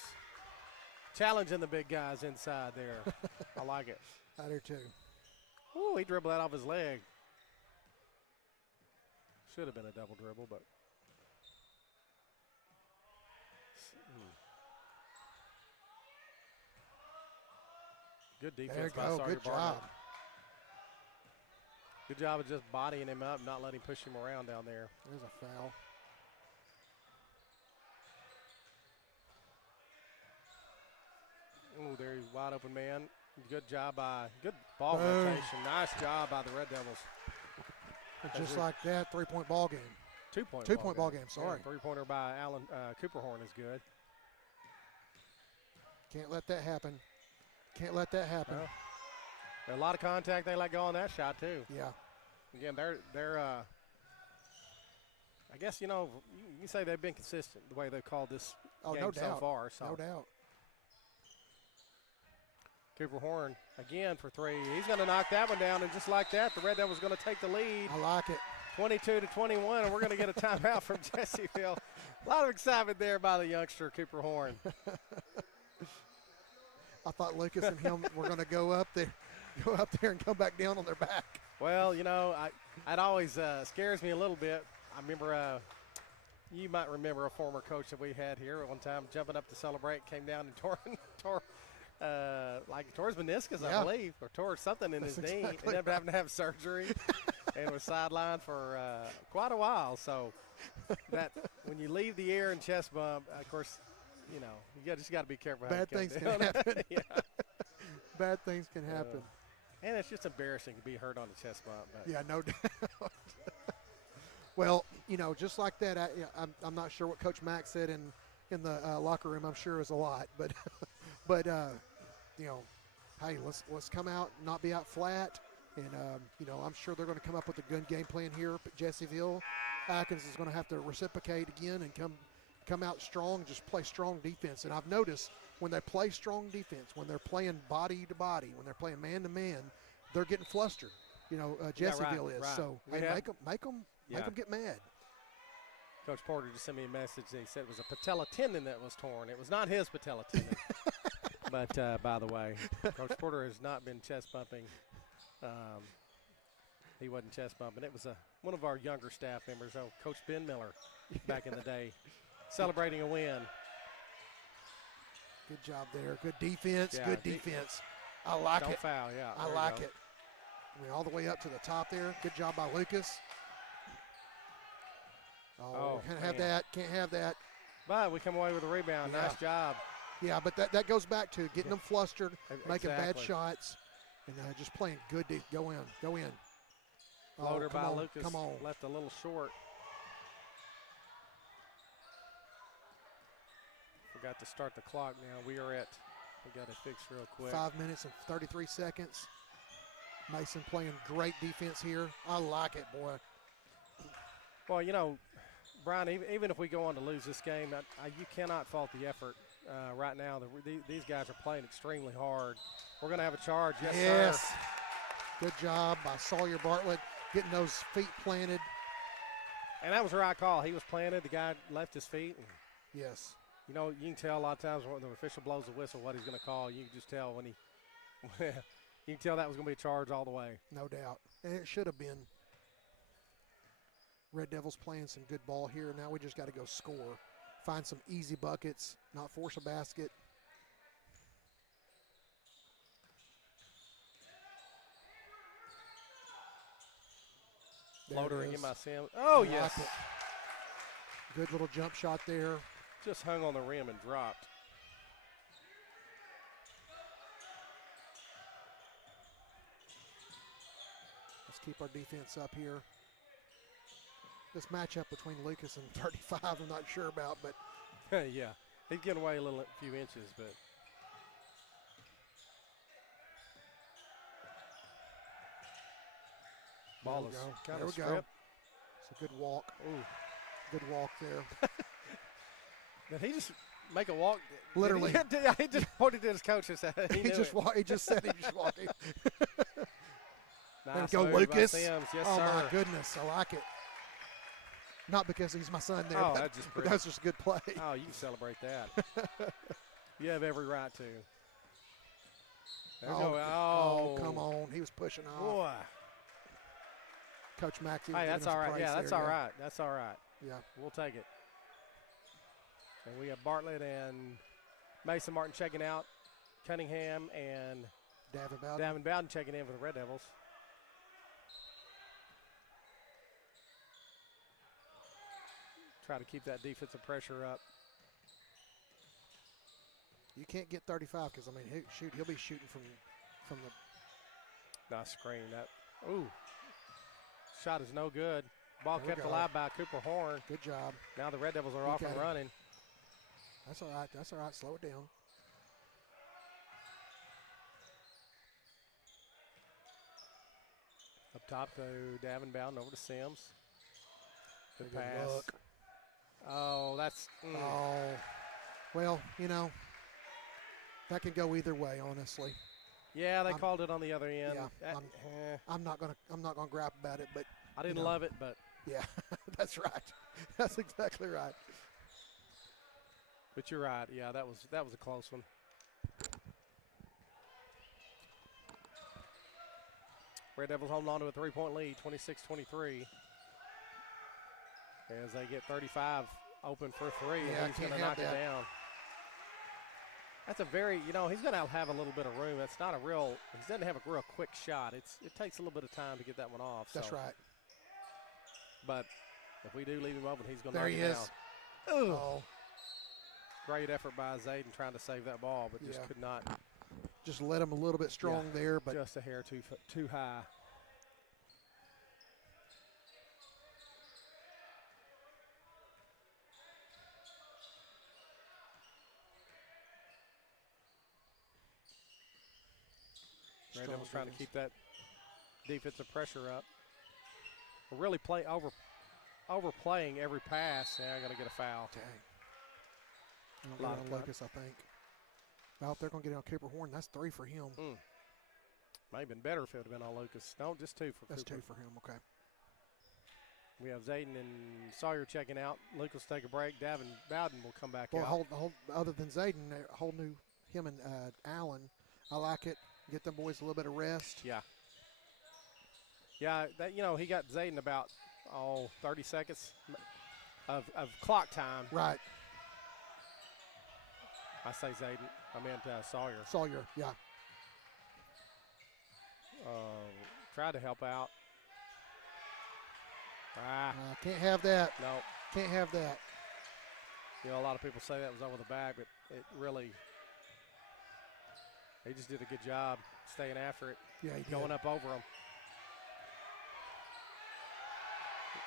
Challenging the big guys inside there. I like it. I do too. Ooh, he dribbled that off his leg. Should have been a double dribble, but. Good defense by Sawyer Good Bartlett. job. Good job of just bodying him up, not letting him push him around down there. There's a foul. Ooh, there's wide open man. Good ball rotation. Nice job by the Red Devils. And just like that, 3-point ball game. 2-point ball game, sorry. Yeah, 3-pointer by Allen Cooper Horn is good. Can't let that happen. Can't let that happen. A lot of contact they let go on that shot too. Yeah. Again, they're I guess, you say they've been consistent the way they've called this game no so doubt. far. So. No doubt. Cooper Horn again for three. He's going to knock that one down, and just like that, the Red Devils going to take the lead. I like it. 22-21, and we're going to get a timeout from Jessieville. A lot of excitement there by the youngster, Cooper Horn. I thought Lucas and him were going to go up there and come back down on their back. Well, it always scares me a little bit. I remember, you might remember a former coach that we had here at one time jumping up to celebrate, came down and tore his meniscus, I believe, or tore something in his knee. He ended up having to have surgery and was sidelined for quite a while. So that when you leave the ear and chest bump, of course, you just got to be careful. Bad things can happen. Yeah. Bad things can happen. And it's just embarrassing to be hurt on the chest bump. But. Yeah, no doubt. Well, just like that, I'm not sure what Coach Mack said in the locker room. I'm sure is a lot, but hey, let's come out, not be out flat, and I'm sure they're going to come up with a good game plan here. But Jessieville, Atkins is going to have to reciprocate again and come out strong, just play strong defense. And I've noticed when they play strong defense, when they're playing body to body, when they're playing man to man, they're getting flustered. Jessieville is. Right. So hey, make them get mad. Coach Porter just sent me a message. He said it was a patella tendon that was torn. It was not his patella tendon. But by the way, Coach Porter has not been chest bumping. He wasn't chest bumping. It was one of our younger staff members, Coach Ben Miller, back in the day, celebrating a win. Good job there. Good defense. Yeah, good defense. I like it. Don't foul, yeah. I like it. All the way up to the top there. Good job by Lucas. Can't have that. Can't have that. But we come away with a rebound. Yeah. Nice job. Yeah, but that goes back to getting them flustered, making bad shots, and just playing good. Go in. Floater by Lucas. Come on. Left a little short. Forgot to start the clock now. We got it fixed real quick. 5 minutes and 33 seconds. Mason playing great defense here. I like it, boy. Well, Brian, even if we go on to lose this game, you cannot fault the effort right now. These guys are playing extremely hard. We're going to have a charge. Yes, sir. Good job by Sawyer Bartlett getting those feet planted. And that was the right call. He was planted. The guy left his feet. Yes. You can tell a lot of times when the official blows the whistle what he's going to call. You can just tell when you can tell that was going to be a charge all the way. No doubt. And it should have been. Red Devils playing some good ball here. Now we just got to go score. Find some easy buckets, not force a basket. Floater again by Sam. Oh, yes. Like good little jump shot there. Just hung on the rim and dropped. keep our defense up here. This matchup between Lucas and 35, I'm not sure about, but yeah, he's getting away a few inches, but ball is kind of stripped. It's a good walk. Ooh, good walk there. Did he just make a walk? Literally, he just pointed to his coach and said he just he just said he just walked in. Nice there we go, Lucas. Sims. Yes, oh sir. My goodness, I like it. Not because he's my son there, but that's just a good play. Oh, you can celebrate that. You have every right to. Oh, come on. He was pushing off. Boy. Coach Mack. Hey, that's all right. Yeah, that's all right. That's all right. Yeah. We'll take it. And we have Bartlett and Mason Martin checking out. Cunningham and Davin Bowden checking in for the Red Devils. Try to keep that defensive pressure up. You can't get 35 because, I mean, he'll be shooting from the. Nice screen. Ooh. Shot is no good. Ball kept alive by Cooper Horn. Good job. Now the Red Devils are off and running. That's all right. That's all right. Slow it down. Up top to Davin Bowden, over to Sims. Good pass. Look. Oh, that's. Oh, well, you know, that can go either way, honestly. Yeah, they called it on the other end. Yeah, I'm not gonna grab about it, but I didn't love it, but yeah, that's right. That's exactly right. But you're right. Yeah, that was a close one. Red Devils holding on to a 3-point lead, 26-23. As they get 35 open for three, and he's going to knock it down. That's a very, he's going to have a little bit of room. That's not he doesn't have a real quick shot. It takes a little bit of time to get that one off. That's right. But if we do leave him open, he's going to knock it down. There he is. Oh. Great effort by Zayden trying to save that ball, but just could not. Just let him a little bit strong there, but just a hair too high. Red Devils trying to keep that defensive pressure up. We're really overplaying every pass. Yeah, I got to get a foul. Dang. A lot on Lucas, I think. Out there going to get it on Cooper Horn. That's 3 for him. Might have been better if it would have been on Lucas. No, just 2 for That's Cooper. 2 for him, okay. We have Zayden and Sawyer checking out. Lucas take a break. Davin Bowden will come back out. Other than Zayden, a whole new him and Allen. I like it. Get them boys a little bit of rest. Yeah. Yeah, he got Zayden about 30 seconds of clock time. Right. I say Zayden. I meant Sawyer. Sawyer, yeah. Tried to help out. Can't have that. No. Can't have that. A lot of people say that was over the back, but it really, he just did a good job staying after it. Yeah, he did. Going up over him.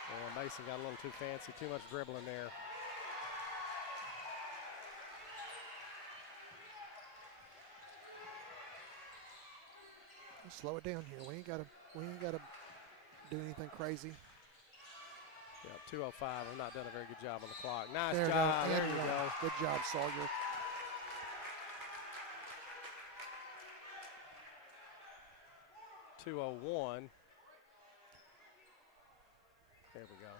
And Mason got a little too fancy, too much dribbling there. Slow it down here. We ain't gotta do anything crazy. Yeah, 2:05. I've not done a very good job on the clock. Nice there job. There you go. Good job, Sawyer. .201. There we go.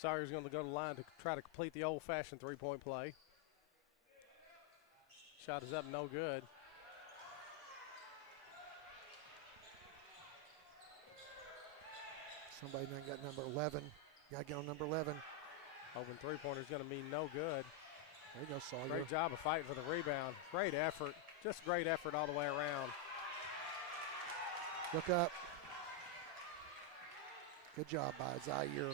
Sawyer's going to go to the line to try to complete the old-fashioned three-point play. Shot is up, no good. Somebody done got number 11. Got to get on number 11. Open three-pointer is going to be no good. There you go, Sawyer. Great job of fighting for the rebound. Great effort. Just great effort all the way around. Look up. Good job by Zaire.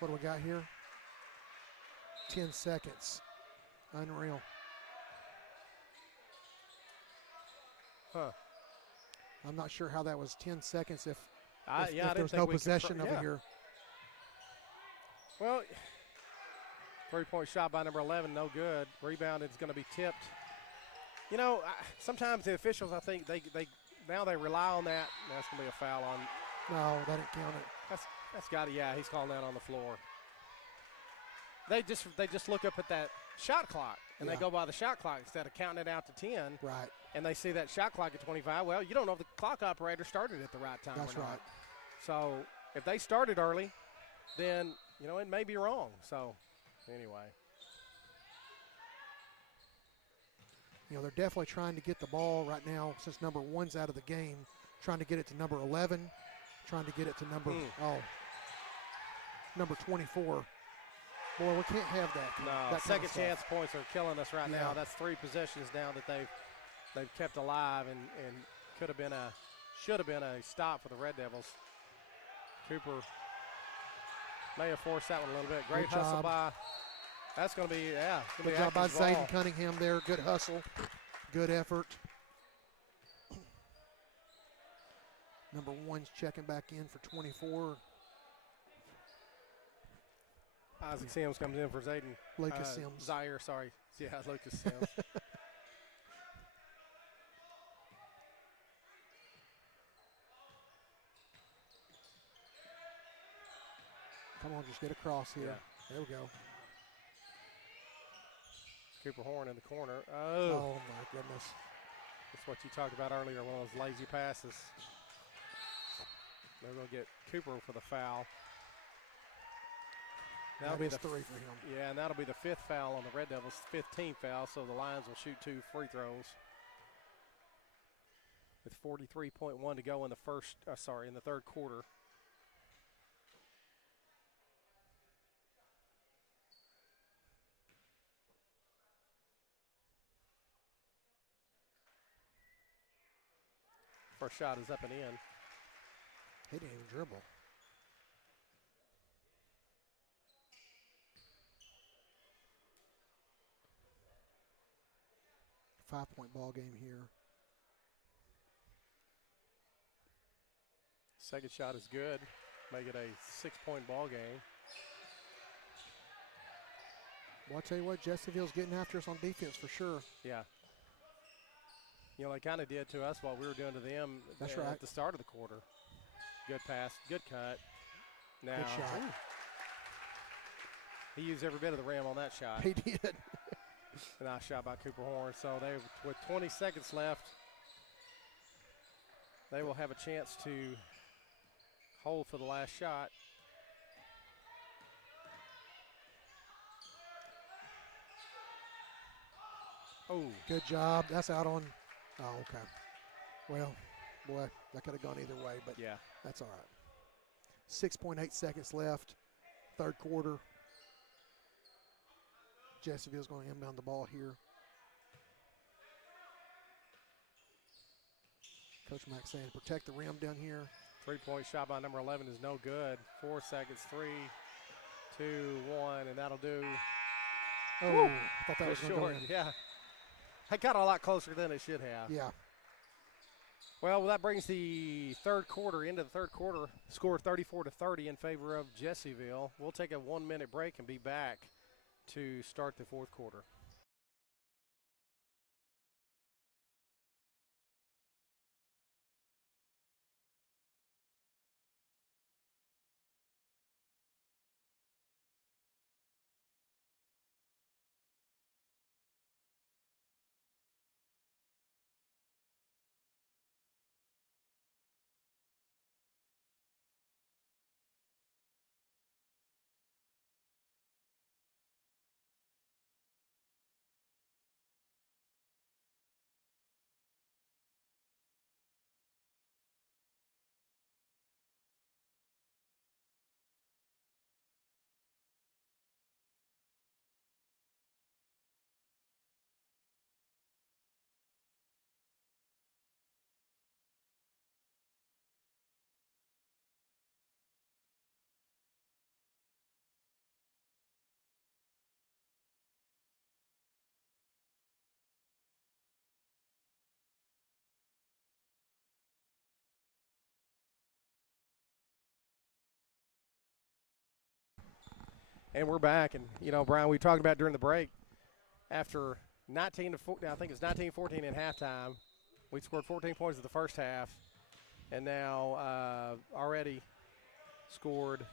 What do we got here? 10 seconds. Unreal. Huh. I'm not sure how that was 10 seconds if I didn't there's think no we could possession over yeah. here. Well, 3-point shot by number 11, no good. Rebound is going to be tipped. You know, sometimes the officials, I think they now they rely on that. That's going to be a foul on. No, that didn't count it. That's got to, yeah, he's calling that on the floor. They just look up at that shot clock and they go by the shot clock instead of counting it out to 10. Right. And they see that shot clock at 25. Well, you don't know if the clock operator started at the right time. That's or not. right. So if they started early, then you know it may be wrong. So anyway. You know, they're definitely trying to get the ball right now since number 1's out of the game, trying to get it to number 11, trying to get it to number 24. Boy, we can't have that. No, that second kind of chance points are killing us right now. That's 3 possessions now that they've kept alive and should have been a stop for the Red Devils. Cooper may have forced that one a little bit. Great hustle by. That's going to be, Good job by Zayden Cunningham there. Good hustle. Good effort. Number 1's checking back in for 24. Isaac Sims comes in for Zayden. Lucas Sims. Zaire, sorry. Yeah, Lucas Sims. Come on, just get across here. Yeah. There we go. Cooper Horn in the corner. Oh, my goodness. That's what you talked about earlier, one of those lazy passes. They're going to get Cooper for the foul. That'll be the 3 for him. Yeah, and that'll be the 5th foul on the Red Devils, 15th foul, so the Lions will shoot 2 free throws. With 43.1 to go in the third quarter. First shot is up and in. He didn't even dribble. Five-point ball game here. Second shot is good. Make it a 6-point ball game. Well, I'll tell you what, Jessieville's getting after us on defense for sure. Yeah. You know, they kind of did to us while we were doing to them at the start of the quarter. Good pass, good cut. Now, good shot. He used every bit of the rim on that shot. He did. Nice shot by Cooper Horn. So with 20 seconds left, they will have a chance to hold for the last shot. Oh, good job. That's out on. Oh, okay. Well, boy, that could have gone either way, but yeah, that's all right. 6.8 seconds left, third quarter. Jessieville's going to inbound the ball here. Coach Mack saying protect the rim down here. 3-point shot by number 11 is no good. 4 seconds, 3, 2, 1, and that'll do. Oh, I thought that was going to go in. Yeah. It got a lot closer than it should have. Yeah. Well, that brings the third quarter into the third quarter. Score 34-30 in favor of Jessieville. We'll take a 1-minute break and be back to start the fourth quarter. And we're back. And, you know, Brian, we talked about during the break, after 19 to 14, I think it's 19-14 in halftime, we scored 14 points in the first half, and now already scored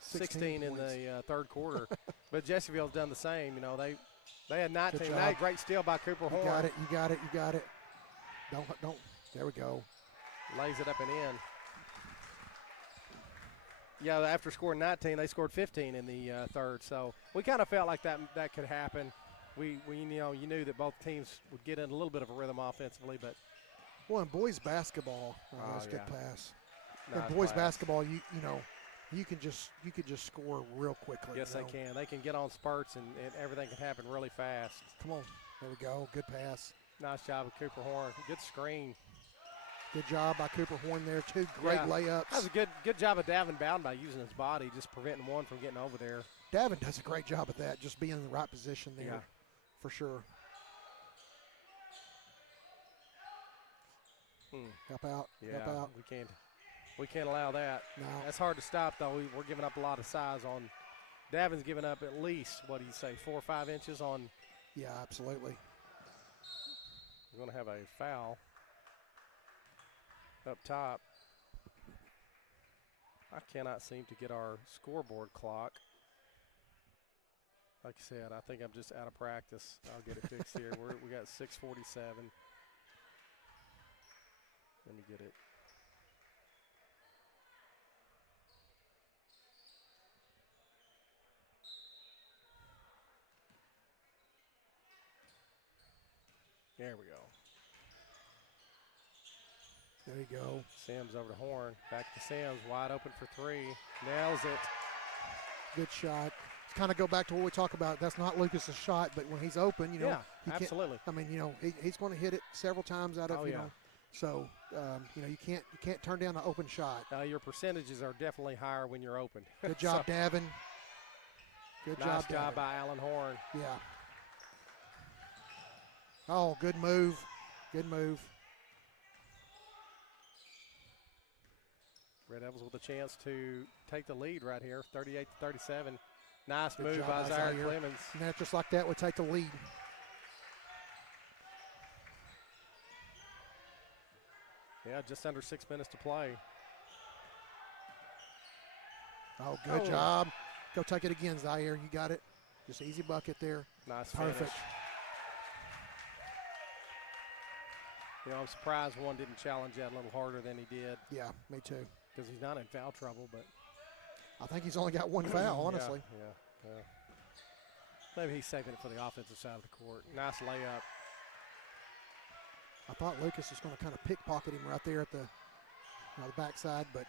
16 in the third quarter. But Jessieville's done the same. You know, they had 19. Now a great steal by Cooper Horn. You got it. Don't. There we go. Lays it up and in. Yeah, after scoring 19, they scored 15 in the third. So we kind of felt like that could happen. We you knew that both teams would get in a little bit of a rhythm offensively, but in boys basketball, that's a good pass. Nice in boys pass. Basketball, you can just score real quickly. Yes, they can. They can get on spurts and everything can happen really fast. Come on, there we go. Good pass. Nice job of Cooper Horn. Good screen. Good job by Cooper Horn there. 2 great layups. That was a good job of Davin Bowden by using his body, just preventing one from getting over there. Davin does a great job at that, just being in the right position there, for sure. Help out. Yeah, Help out. We can't allow that. No. That's hard to stop, though. We're giving up a lot of size on. Davin's giving up at least, what do you say, 4 or 5 inches on. Yeah, absolutely. We're going to have a foul up top. I cannot seem to get our scoreboard clock. Like I said, I think I'm just out of practice. I'll get it fixed here. We got 6:47. Let me get it. There we go. There you go. Sims over to Horn. Back to Sims. Wide open for 3. Nails it. Good shot. Kind of go back to what we talk about. That's not Lucas's shot, but when he's open, absolutely. I mean, he's going to hit it several times out of, know. So, you can't turn down an open shot. Your percentages are definitely higher when you're open. Good job, Davin. Good nice job, Davin. By Alan Horn. Yeah. Oh, good move. Good move. Red Devils with a chance to take the lead right here, 38-37. Nice Good move job by Zaire Zaire. Clemens. And just like that, we take the lead. Yeah, just under 6 minutes to play. Oh, good job. Go take it again, Zaire. You got it. Just easy bucket there. Nice Perfect. finish. I'm surprised one didn't challenge that a little harder than he did. Yeah, me too. Because he's not in foul trouble, but I think he's only got 1 foul, honestly. Yeah. Maybe he's saving it for the offensive side of the court. Nice layup. I thought Lucas was going to kind of pickpocket him right there at the backside, but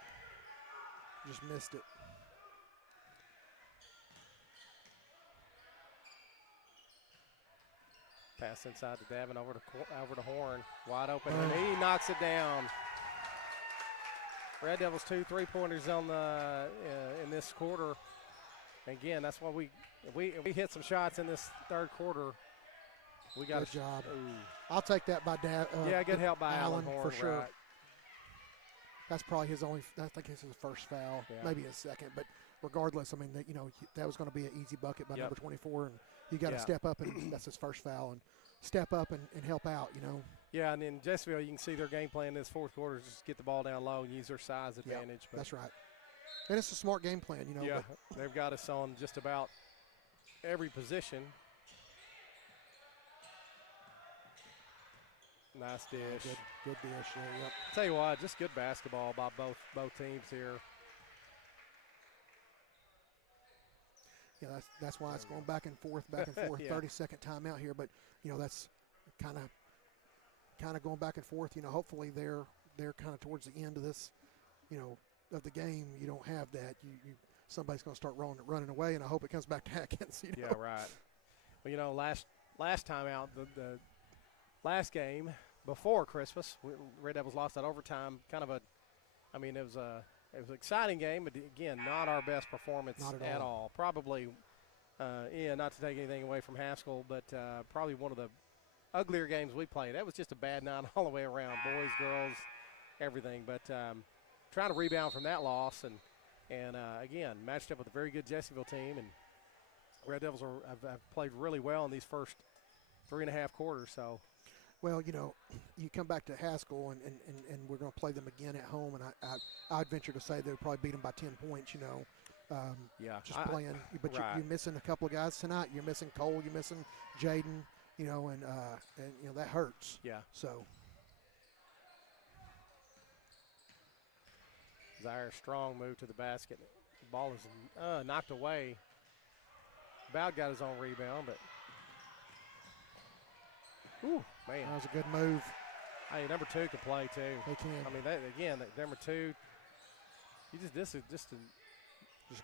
just missed it. Pass inside to Davin, over to Horn. Wide open, and he knocks it down. Red Devils 2 3-pointers on in this quarter. Again, that's why we hit some shots in this third quarter. We got good job. Ooh. I'll take that by good help by Alan Horn, for sure. Right. That's probably his only. I think it's his first foul, maybe his second. But regardless, I mean, that was going to be an easy bucket by number 24, and you got to step up, and that's his first foul, and step up and help out. Yeah, and in Jessieville, you can see their game plan this fourth quarter is just get the ball down low and use their size advantage. But that's right. And it's a smart game plan, Yeah, they've got us on just about every position. Nice dish. Good dish there, yep. Tell you what, just good basketball by both teams here. Yeah, that's why it's going back and forth, 30-second timeout here. But, that's kind of going back and forth. Hopefully they're kind of towards the end of this, of the game. You don't have that. Somebody's going to start running away, and I hope it comes back to Atkins. Yeah, right. Well, last time out, the last game before Christmas, Red Devils lost that overtime. It was an exciting game, but again, not our best performance at all. Probably, not to take anything away from Haskell, but probably one of the uglier games we played. That was just a bad night all the way around, boys, girls, everything. But trying to rebound from that loss, and And, again, matched up with a very good Jessieville team. And Red Devils have played really well in these first 3.5 quarters. So, well, you know, you come back to Haskell, and we're going to play them again at home, and I'd venture to say they'll probably beat them by 10 points, you know. Just playing. But right. you're missing a couple of guys tonight. You're missing Cole. You're missing Jaden, you know, and you know, that hurts. Yeah. So. Zaire Strong moved to the basket. The ball is knocked away. Bowd got his own rebound, but ooh, man. That was a good move. Hey, number 2 can play too. They can. I mean, that number 2. This is just a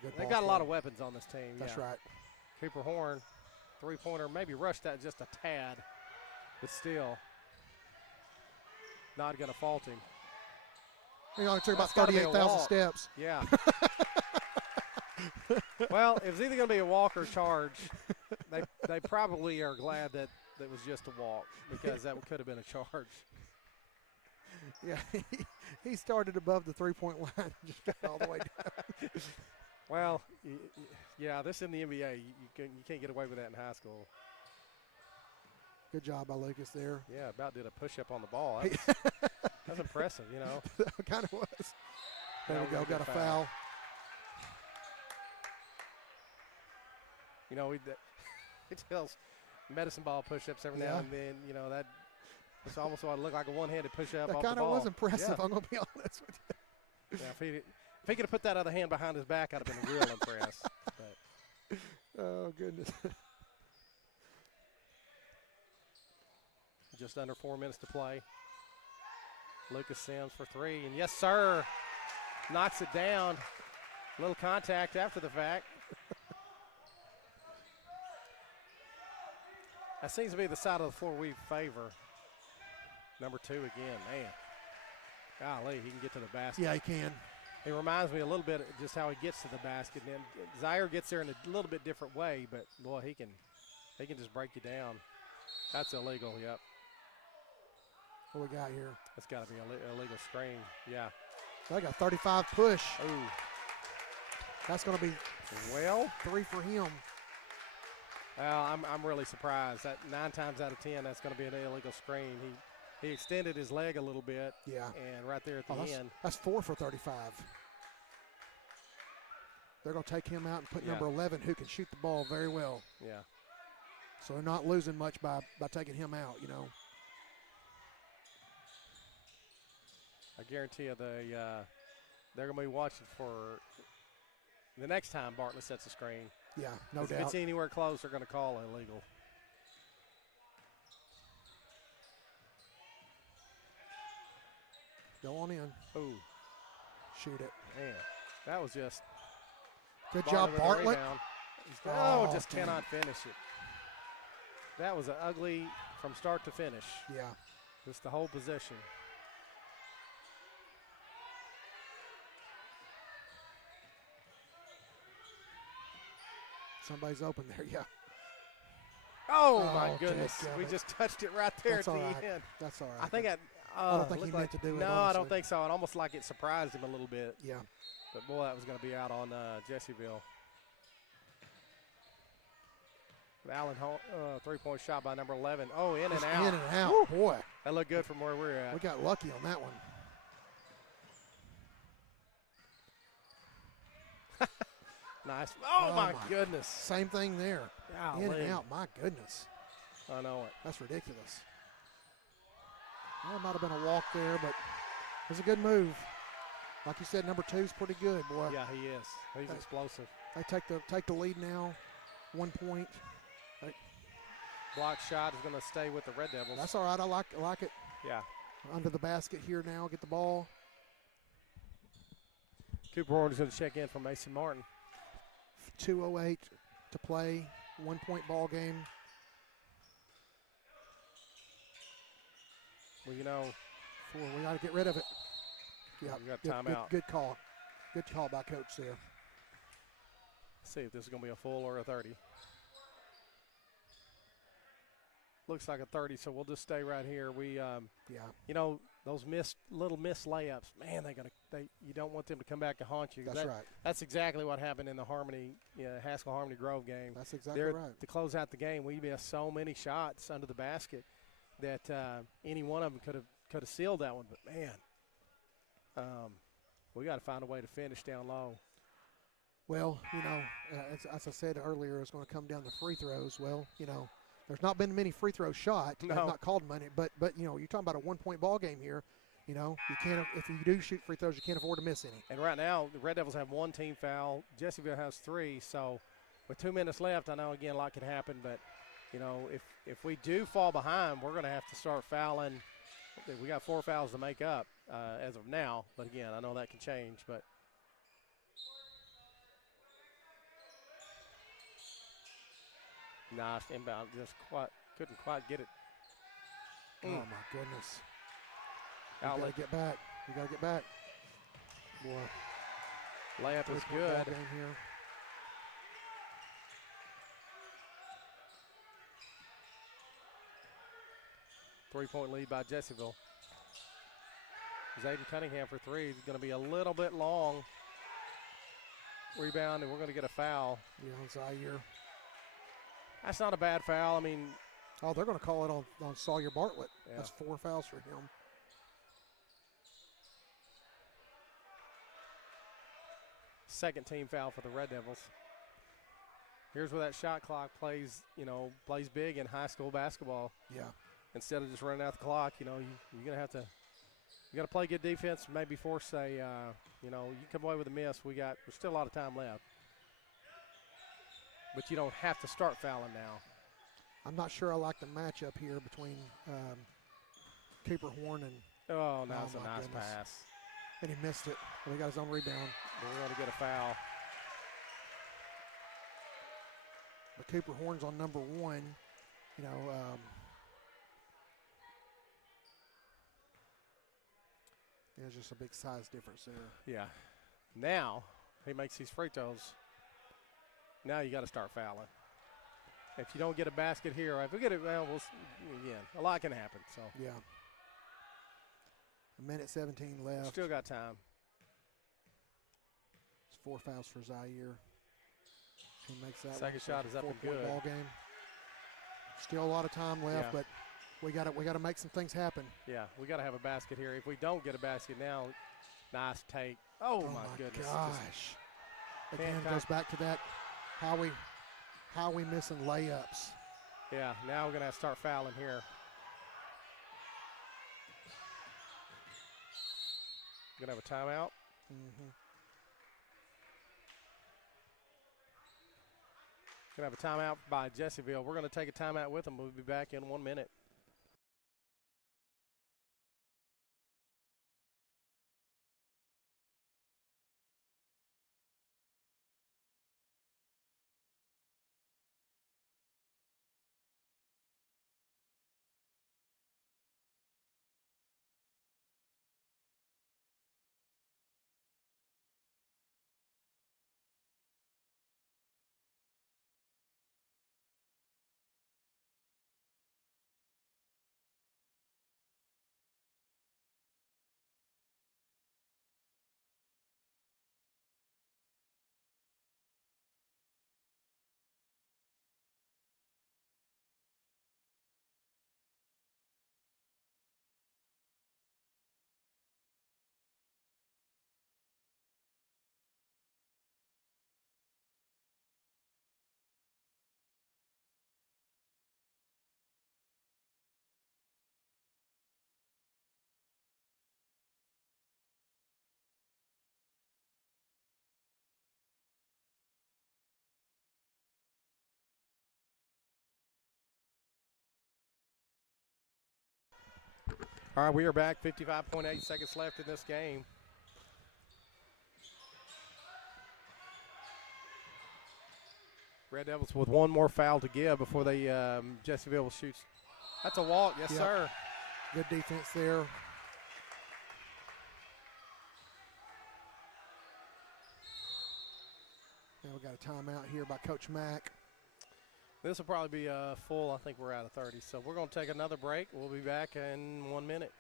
good. They got a lot of weapons on this team. That's yeah. right. Cooper Horn, 3-pointer, maybe rushed that just a tad, but still not going to fault him. He only took about 38,000 steps. Yeah. Well, it was either going to be a walk or a charge. They probably are glad that it was just a walk, because that could have been a charge. Yeah, he started above the 3-point line and just got all the way down. Well, yeah, this in the NBA, you can't get away with that in high school. Good job by Lucas there. Yeah, about did a push-up on the ball. That's impressive, you know. That kind of was. There we go, got a foul. You know, it tells medicine ball push-ups every now and then. You know, it's almost what it looked like a one-handed push-up off the ball. That kind of was impressive, yeah. I'm going to be honest with you. Yeah, if he could have put that other hand behind his back, I'd have been real impressed. But. Oh, goodness. Just under 4 minutes to play. Lucas Sims for 3, and yes, sir, knocks it down. A little contact after the fact. That seems to be the side of the floor we favor. Number 2 again, man. Golly, he can get to the basket. Yeah, he can. It reminds me a little bit of just how he gets to the basket. And then Zaire gets there in a little bit different way, but boy, he can just break you down. That's illegal. Yep. What we got here? That's got to be an illegal screen. Yeah. So I got 35 push. Ooh. That's going to be 3 for him. Well, I'm really surprised. That 9 times out of 10, that's going to be an illegal screen. He extended his leg a little bit. Yeah. And right there at the end. That's 4 for 35. They're going to take him out and put number 11, who can shoot the ball very well. Yeah. So they're not losing much by taking him out, you know. I guarantee you they're going to be watching for the next time Bartlett sets a screen. Yeah, no doubt. If it's anywhere close, they're going to call it illegal. Go on in. Ooh. Shoot it. Man, that was just. Good job, Bartlett. Just cannot finish it. That was an ugly from start to finish. Yeah. Just the whole possession. Somebody's open there, yeah. Oh my goodness. We just touched it right there at the end. That's all right. I think I don't think he meant to do it. No, honestly. I don't think so. It almost like it surprised him a little bit. Yeah. But boy, that was going to be out on Jessieville. Allen, 3-point shot by number 11. Oh, in and out. In and out, Woo. boy. That looked good from where we're at. We got lucky on that one. Nice. Oh, my goodness. Same thing there. Golly. In and out, my goodness. I know it. That's ridiculous. Well, it might have been a walk there, but it was a good move. Like you said, number 2's pretty good, boy. Yeah, he is. He's explosive. They take the lead now, 1 point. Block shot is going to stay with the Red Devils. That's all right. I like it. Yeah. Under the basket here now. Get the ball. Cooper Horn is going to check in from Mason Martin. 2:08 to play. 1-point ball game. Well, you know. We got to get rid of it. Yeah. We got timeout. Good call. Good call by Coach there. Let's see if this is going to be a full or a 30. Looks like a 30, so we'll just stay right here. We, you know, those little missed layups, man, you don't want them to come back and haunt you. That's right. That's exactly what happened in the Haskell Harmony Grove game. That's exactly right. To close out the game, we missed so many shots under the basket that any one of them could have sealed that one. But man, we got to find a way to finish down low. Well, as I said earlier, it's going to come down to free throws. Well, there's not been many free throw shot. No. I've not called money, but you're talking about a 1-point ball game here. You can't, if you do shoot free throws, you can't afford to miss any. And right now, the Red Devils have 1 team foul. Jessieville has 3. So with 2 minutes left, I know again a lot can happen, but if we do fall behind, we're going to have to start fouling. We got 4 fouls to make up as of now, but again, I know that can change. But nice inbound, just couldn't quite get it. Oh my goodness! You Outlet. got to get back. You got to get back. Boy, Layup is 3-point ball good. game here. Three-point lead by Jessieville. Zayden Cunningham for 3 is going to be a little bit long. Rebound, and we're going to get a foul. Yeah, Zaire. That's not a bad foul. I mean, oh, they're going to call it on Sawyer Bartlett. Yeah. That's 4 fouls for him. Second team foul for the Red Devils. Here's where that shot clock plays big in high school basketball. Yeah. Instead of just running out the clock, you're going to have to you got to play good defense, maybe force you come away with a miss. There's still a lot of time left. But you don't have to start fouling now. I'm not sure I like the matchup here between Cooper Horn and. Oh, now it's a my nice goodness. pass. And he missed it. And he got his own rebound. But we're going to get a foul. But Cooper Horn's on number 1. There's just a big size difference there. Yeah. Now he makes these free throws. Now you got to start fouling. If you don't get a basket here, or if we get it, a lot can happen. So Yeah. 1:17 left. still got time. It's 4 fouls for Zaire. He makes that Second shot is up and 4-point good. ball game. Still a lot of time left, Yeah. but we got to make some things happen. Yeah, we got to have a basket here. If we don't get a basket now, nice take. Oh my goodness! Gosh. Again, can't goes back to that how we missing layups. Yeah, now we're gonna have to start fouling here. Gonna have a timeout. Mm-hmm. Gonna have a timeout by Jessieville. We're gonna take a timeout with them. We'll be back in 1 minute. All right, we are back. 55.8 seconds left in this game. Red Devils with one more foul to give before they Jessieville shoots. That's a walk, yes, Yep. sir. Good defense there. Now we got a timeout here by Coach Mack. This will probably be full. I think we're out of 30. So we're going to take another break. We'll be back in 1 minute.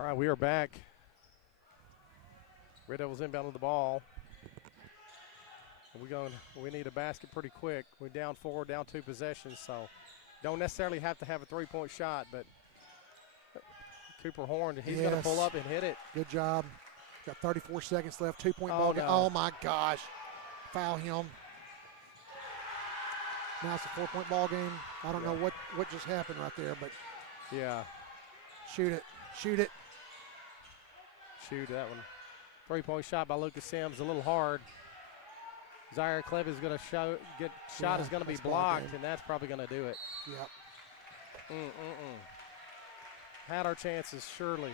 All right, we are back. Red Devils inbound with the ball. We need a basket pretty quick. We're down 4, down 2 possessions, so don't necessarily have to have a three-point shot, but Cooper Horn, he's going to pull up and hit it. Good job. Got 34 seconds left. 2-point ball game. Oh, my gosh. Foul him. Now it's a 4-point ball game. I don't know what just happened right there, but yeah. Shoot it. Shoot it. Shoot that one. Three-point shot by Lucas Sims, a little hard. Zaire Kleb is going to shot is going to be blocked, and that's probably going to do it. Yep. Had our chances, surely.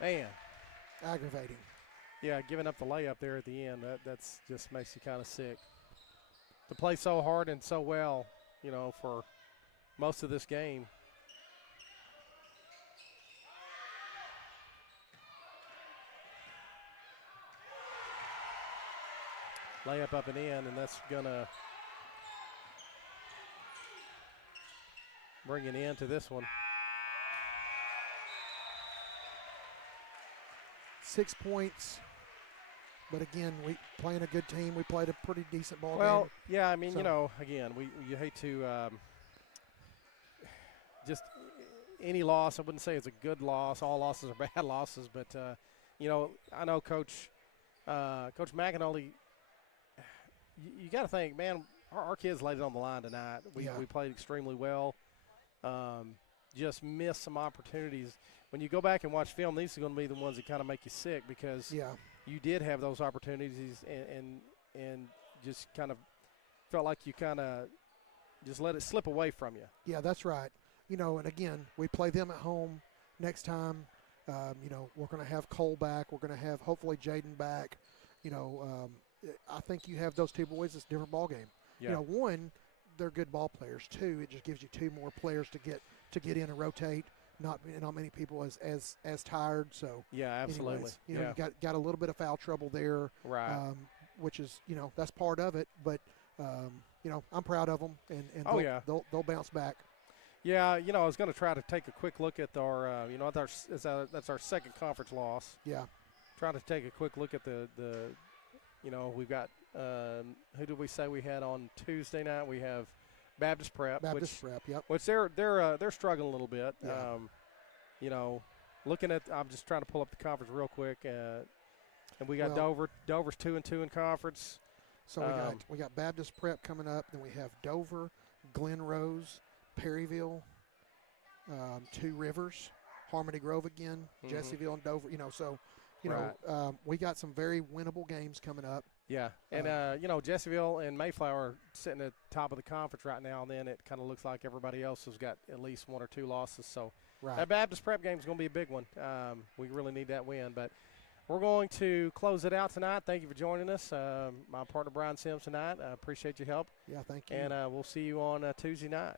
Man. Aggravating. Yeah, giving up the layup there at the end, that's just makes you kind of sick. To play so hard and so well, for most of this game. Layup up and in, and that's going to bring an end to this one. 6 points. But again, we playing a good team. We played a pretty decent ball game. Well, yeah, I mean, again, you hate to just any loss. I wouldn't say it's a good loss. All losses are bad losses, but I know Coach McAnally. You got to think, man, our kids laid it on the line tonight. We played extremely well. Just missed some opportunities. When you go back and watch film, these are going to be the ones that kind of make you sick because you did have those opportunities and just kind of felt like you kind of just let it slip away from you. Yeah, that's right. And again, we play them at home next time. We're going to have Cole back. We're going to have hopefully Jaden back. I think you have those two boys. It's a different ball game. Yeah. One, they're good ball players. Two, it just gives you two more players to get in and rotate. Not many people as tired. So yeah, absolutely. Anyways, you got a little bit of foul trouble there, right? Which is that's part of it. But I'm proud of them, and they'll bounce back. Yeah, I was going to try to take a quick look at our that's our second conference loss. Yeah. Try to take a quick look at the we've got who did we say we had on Tuesday night? We have Baptist Prep. Yep. Which they're struggling a little bit. Yeah. Looking at, I'm just trying to pull up the conference real quick, and we got Dover. Dover's 2-2 in conference. So we got Baptist Prep coming up. Then we have Dover, Glen Rose, Perryville, Two Rivers, Harmony Grove again, Jessieville and Dover. We got some very winnable games coming up. Yeah, and Jessieville and Mayflower are sitting at the top of the conference right now, and then it kind of looks like everybody else has got at least 1 or 2 losses. So that Baptist Prep game is going to be a big one. We really need that win, but we're going to close it out tonight. Thank you for joining us. My partner Brian Sims tonight. I appreciate your help. Yeah, thank you. And we'll see you on Tuesday night.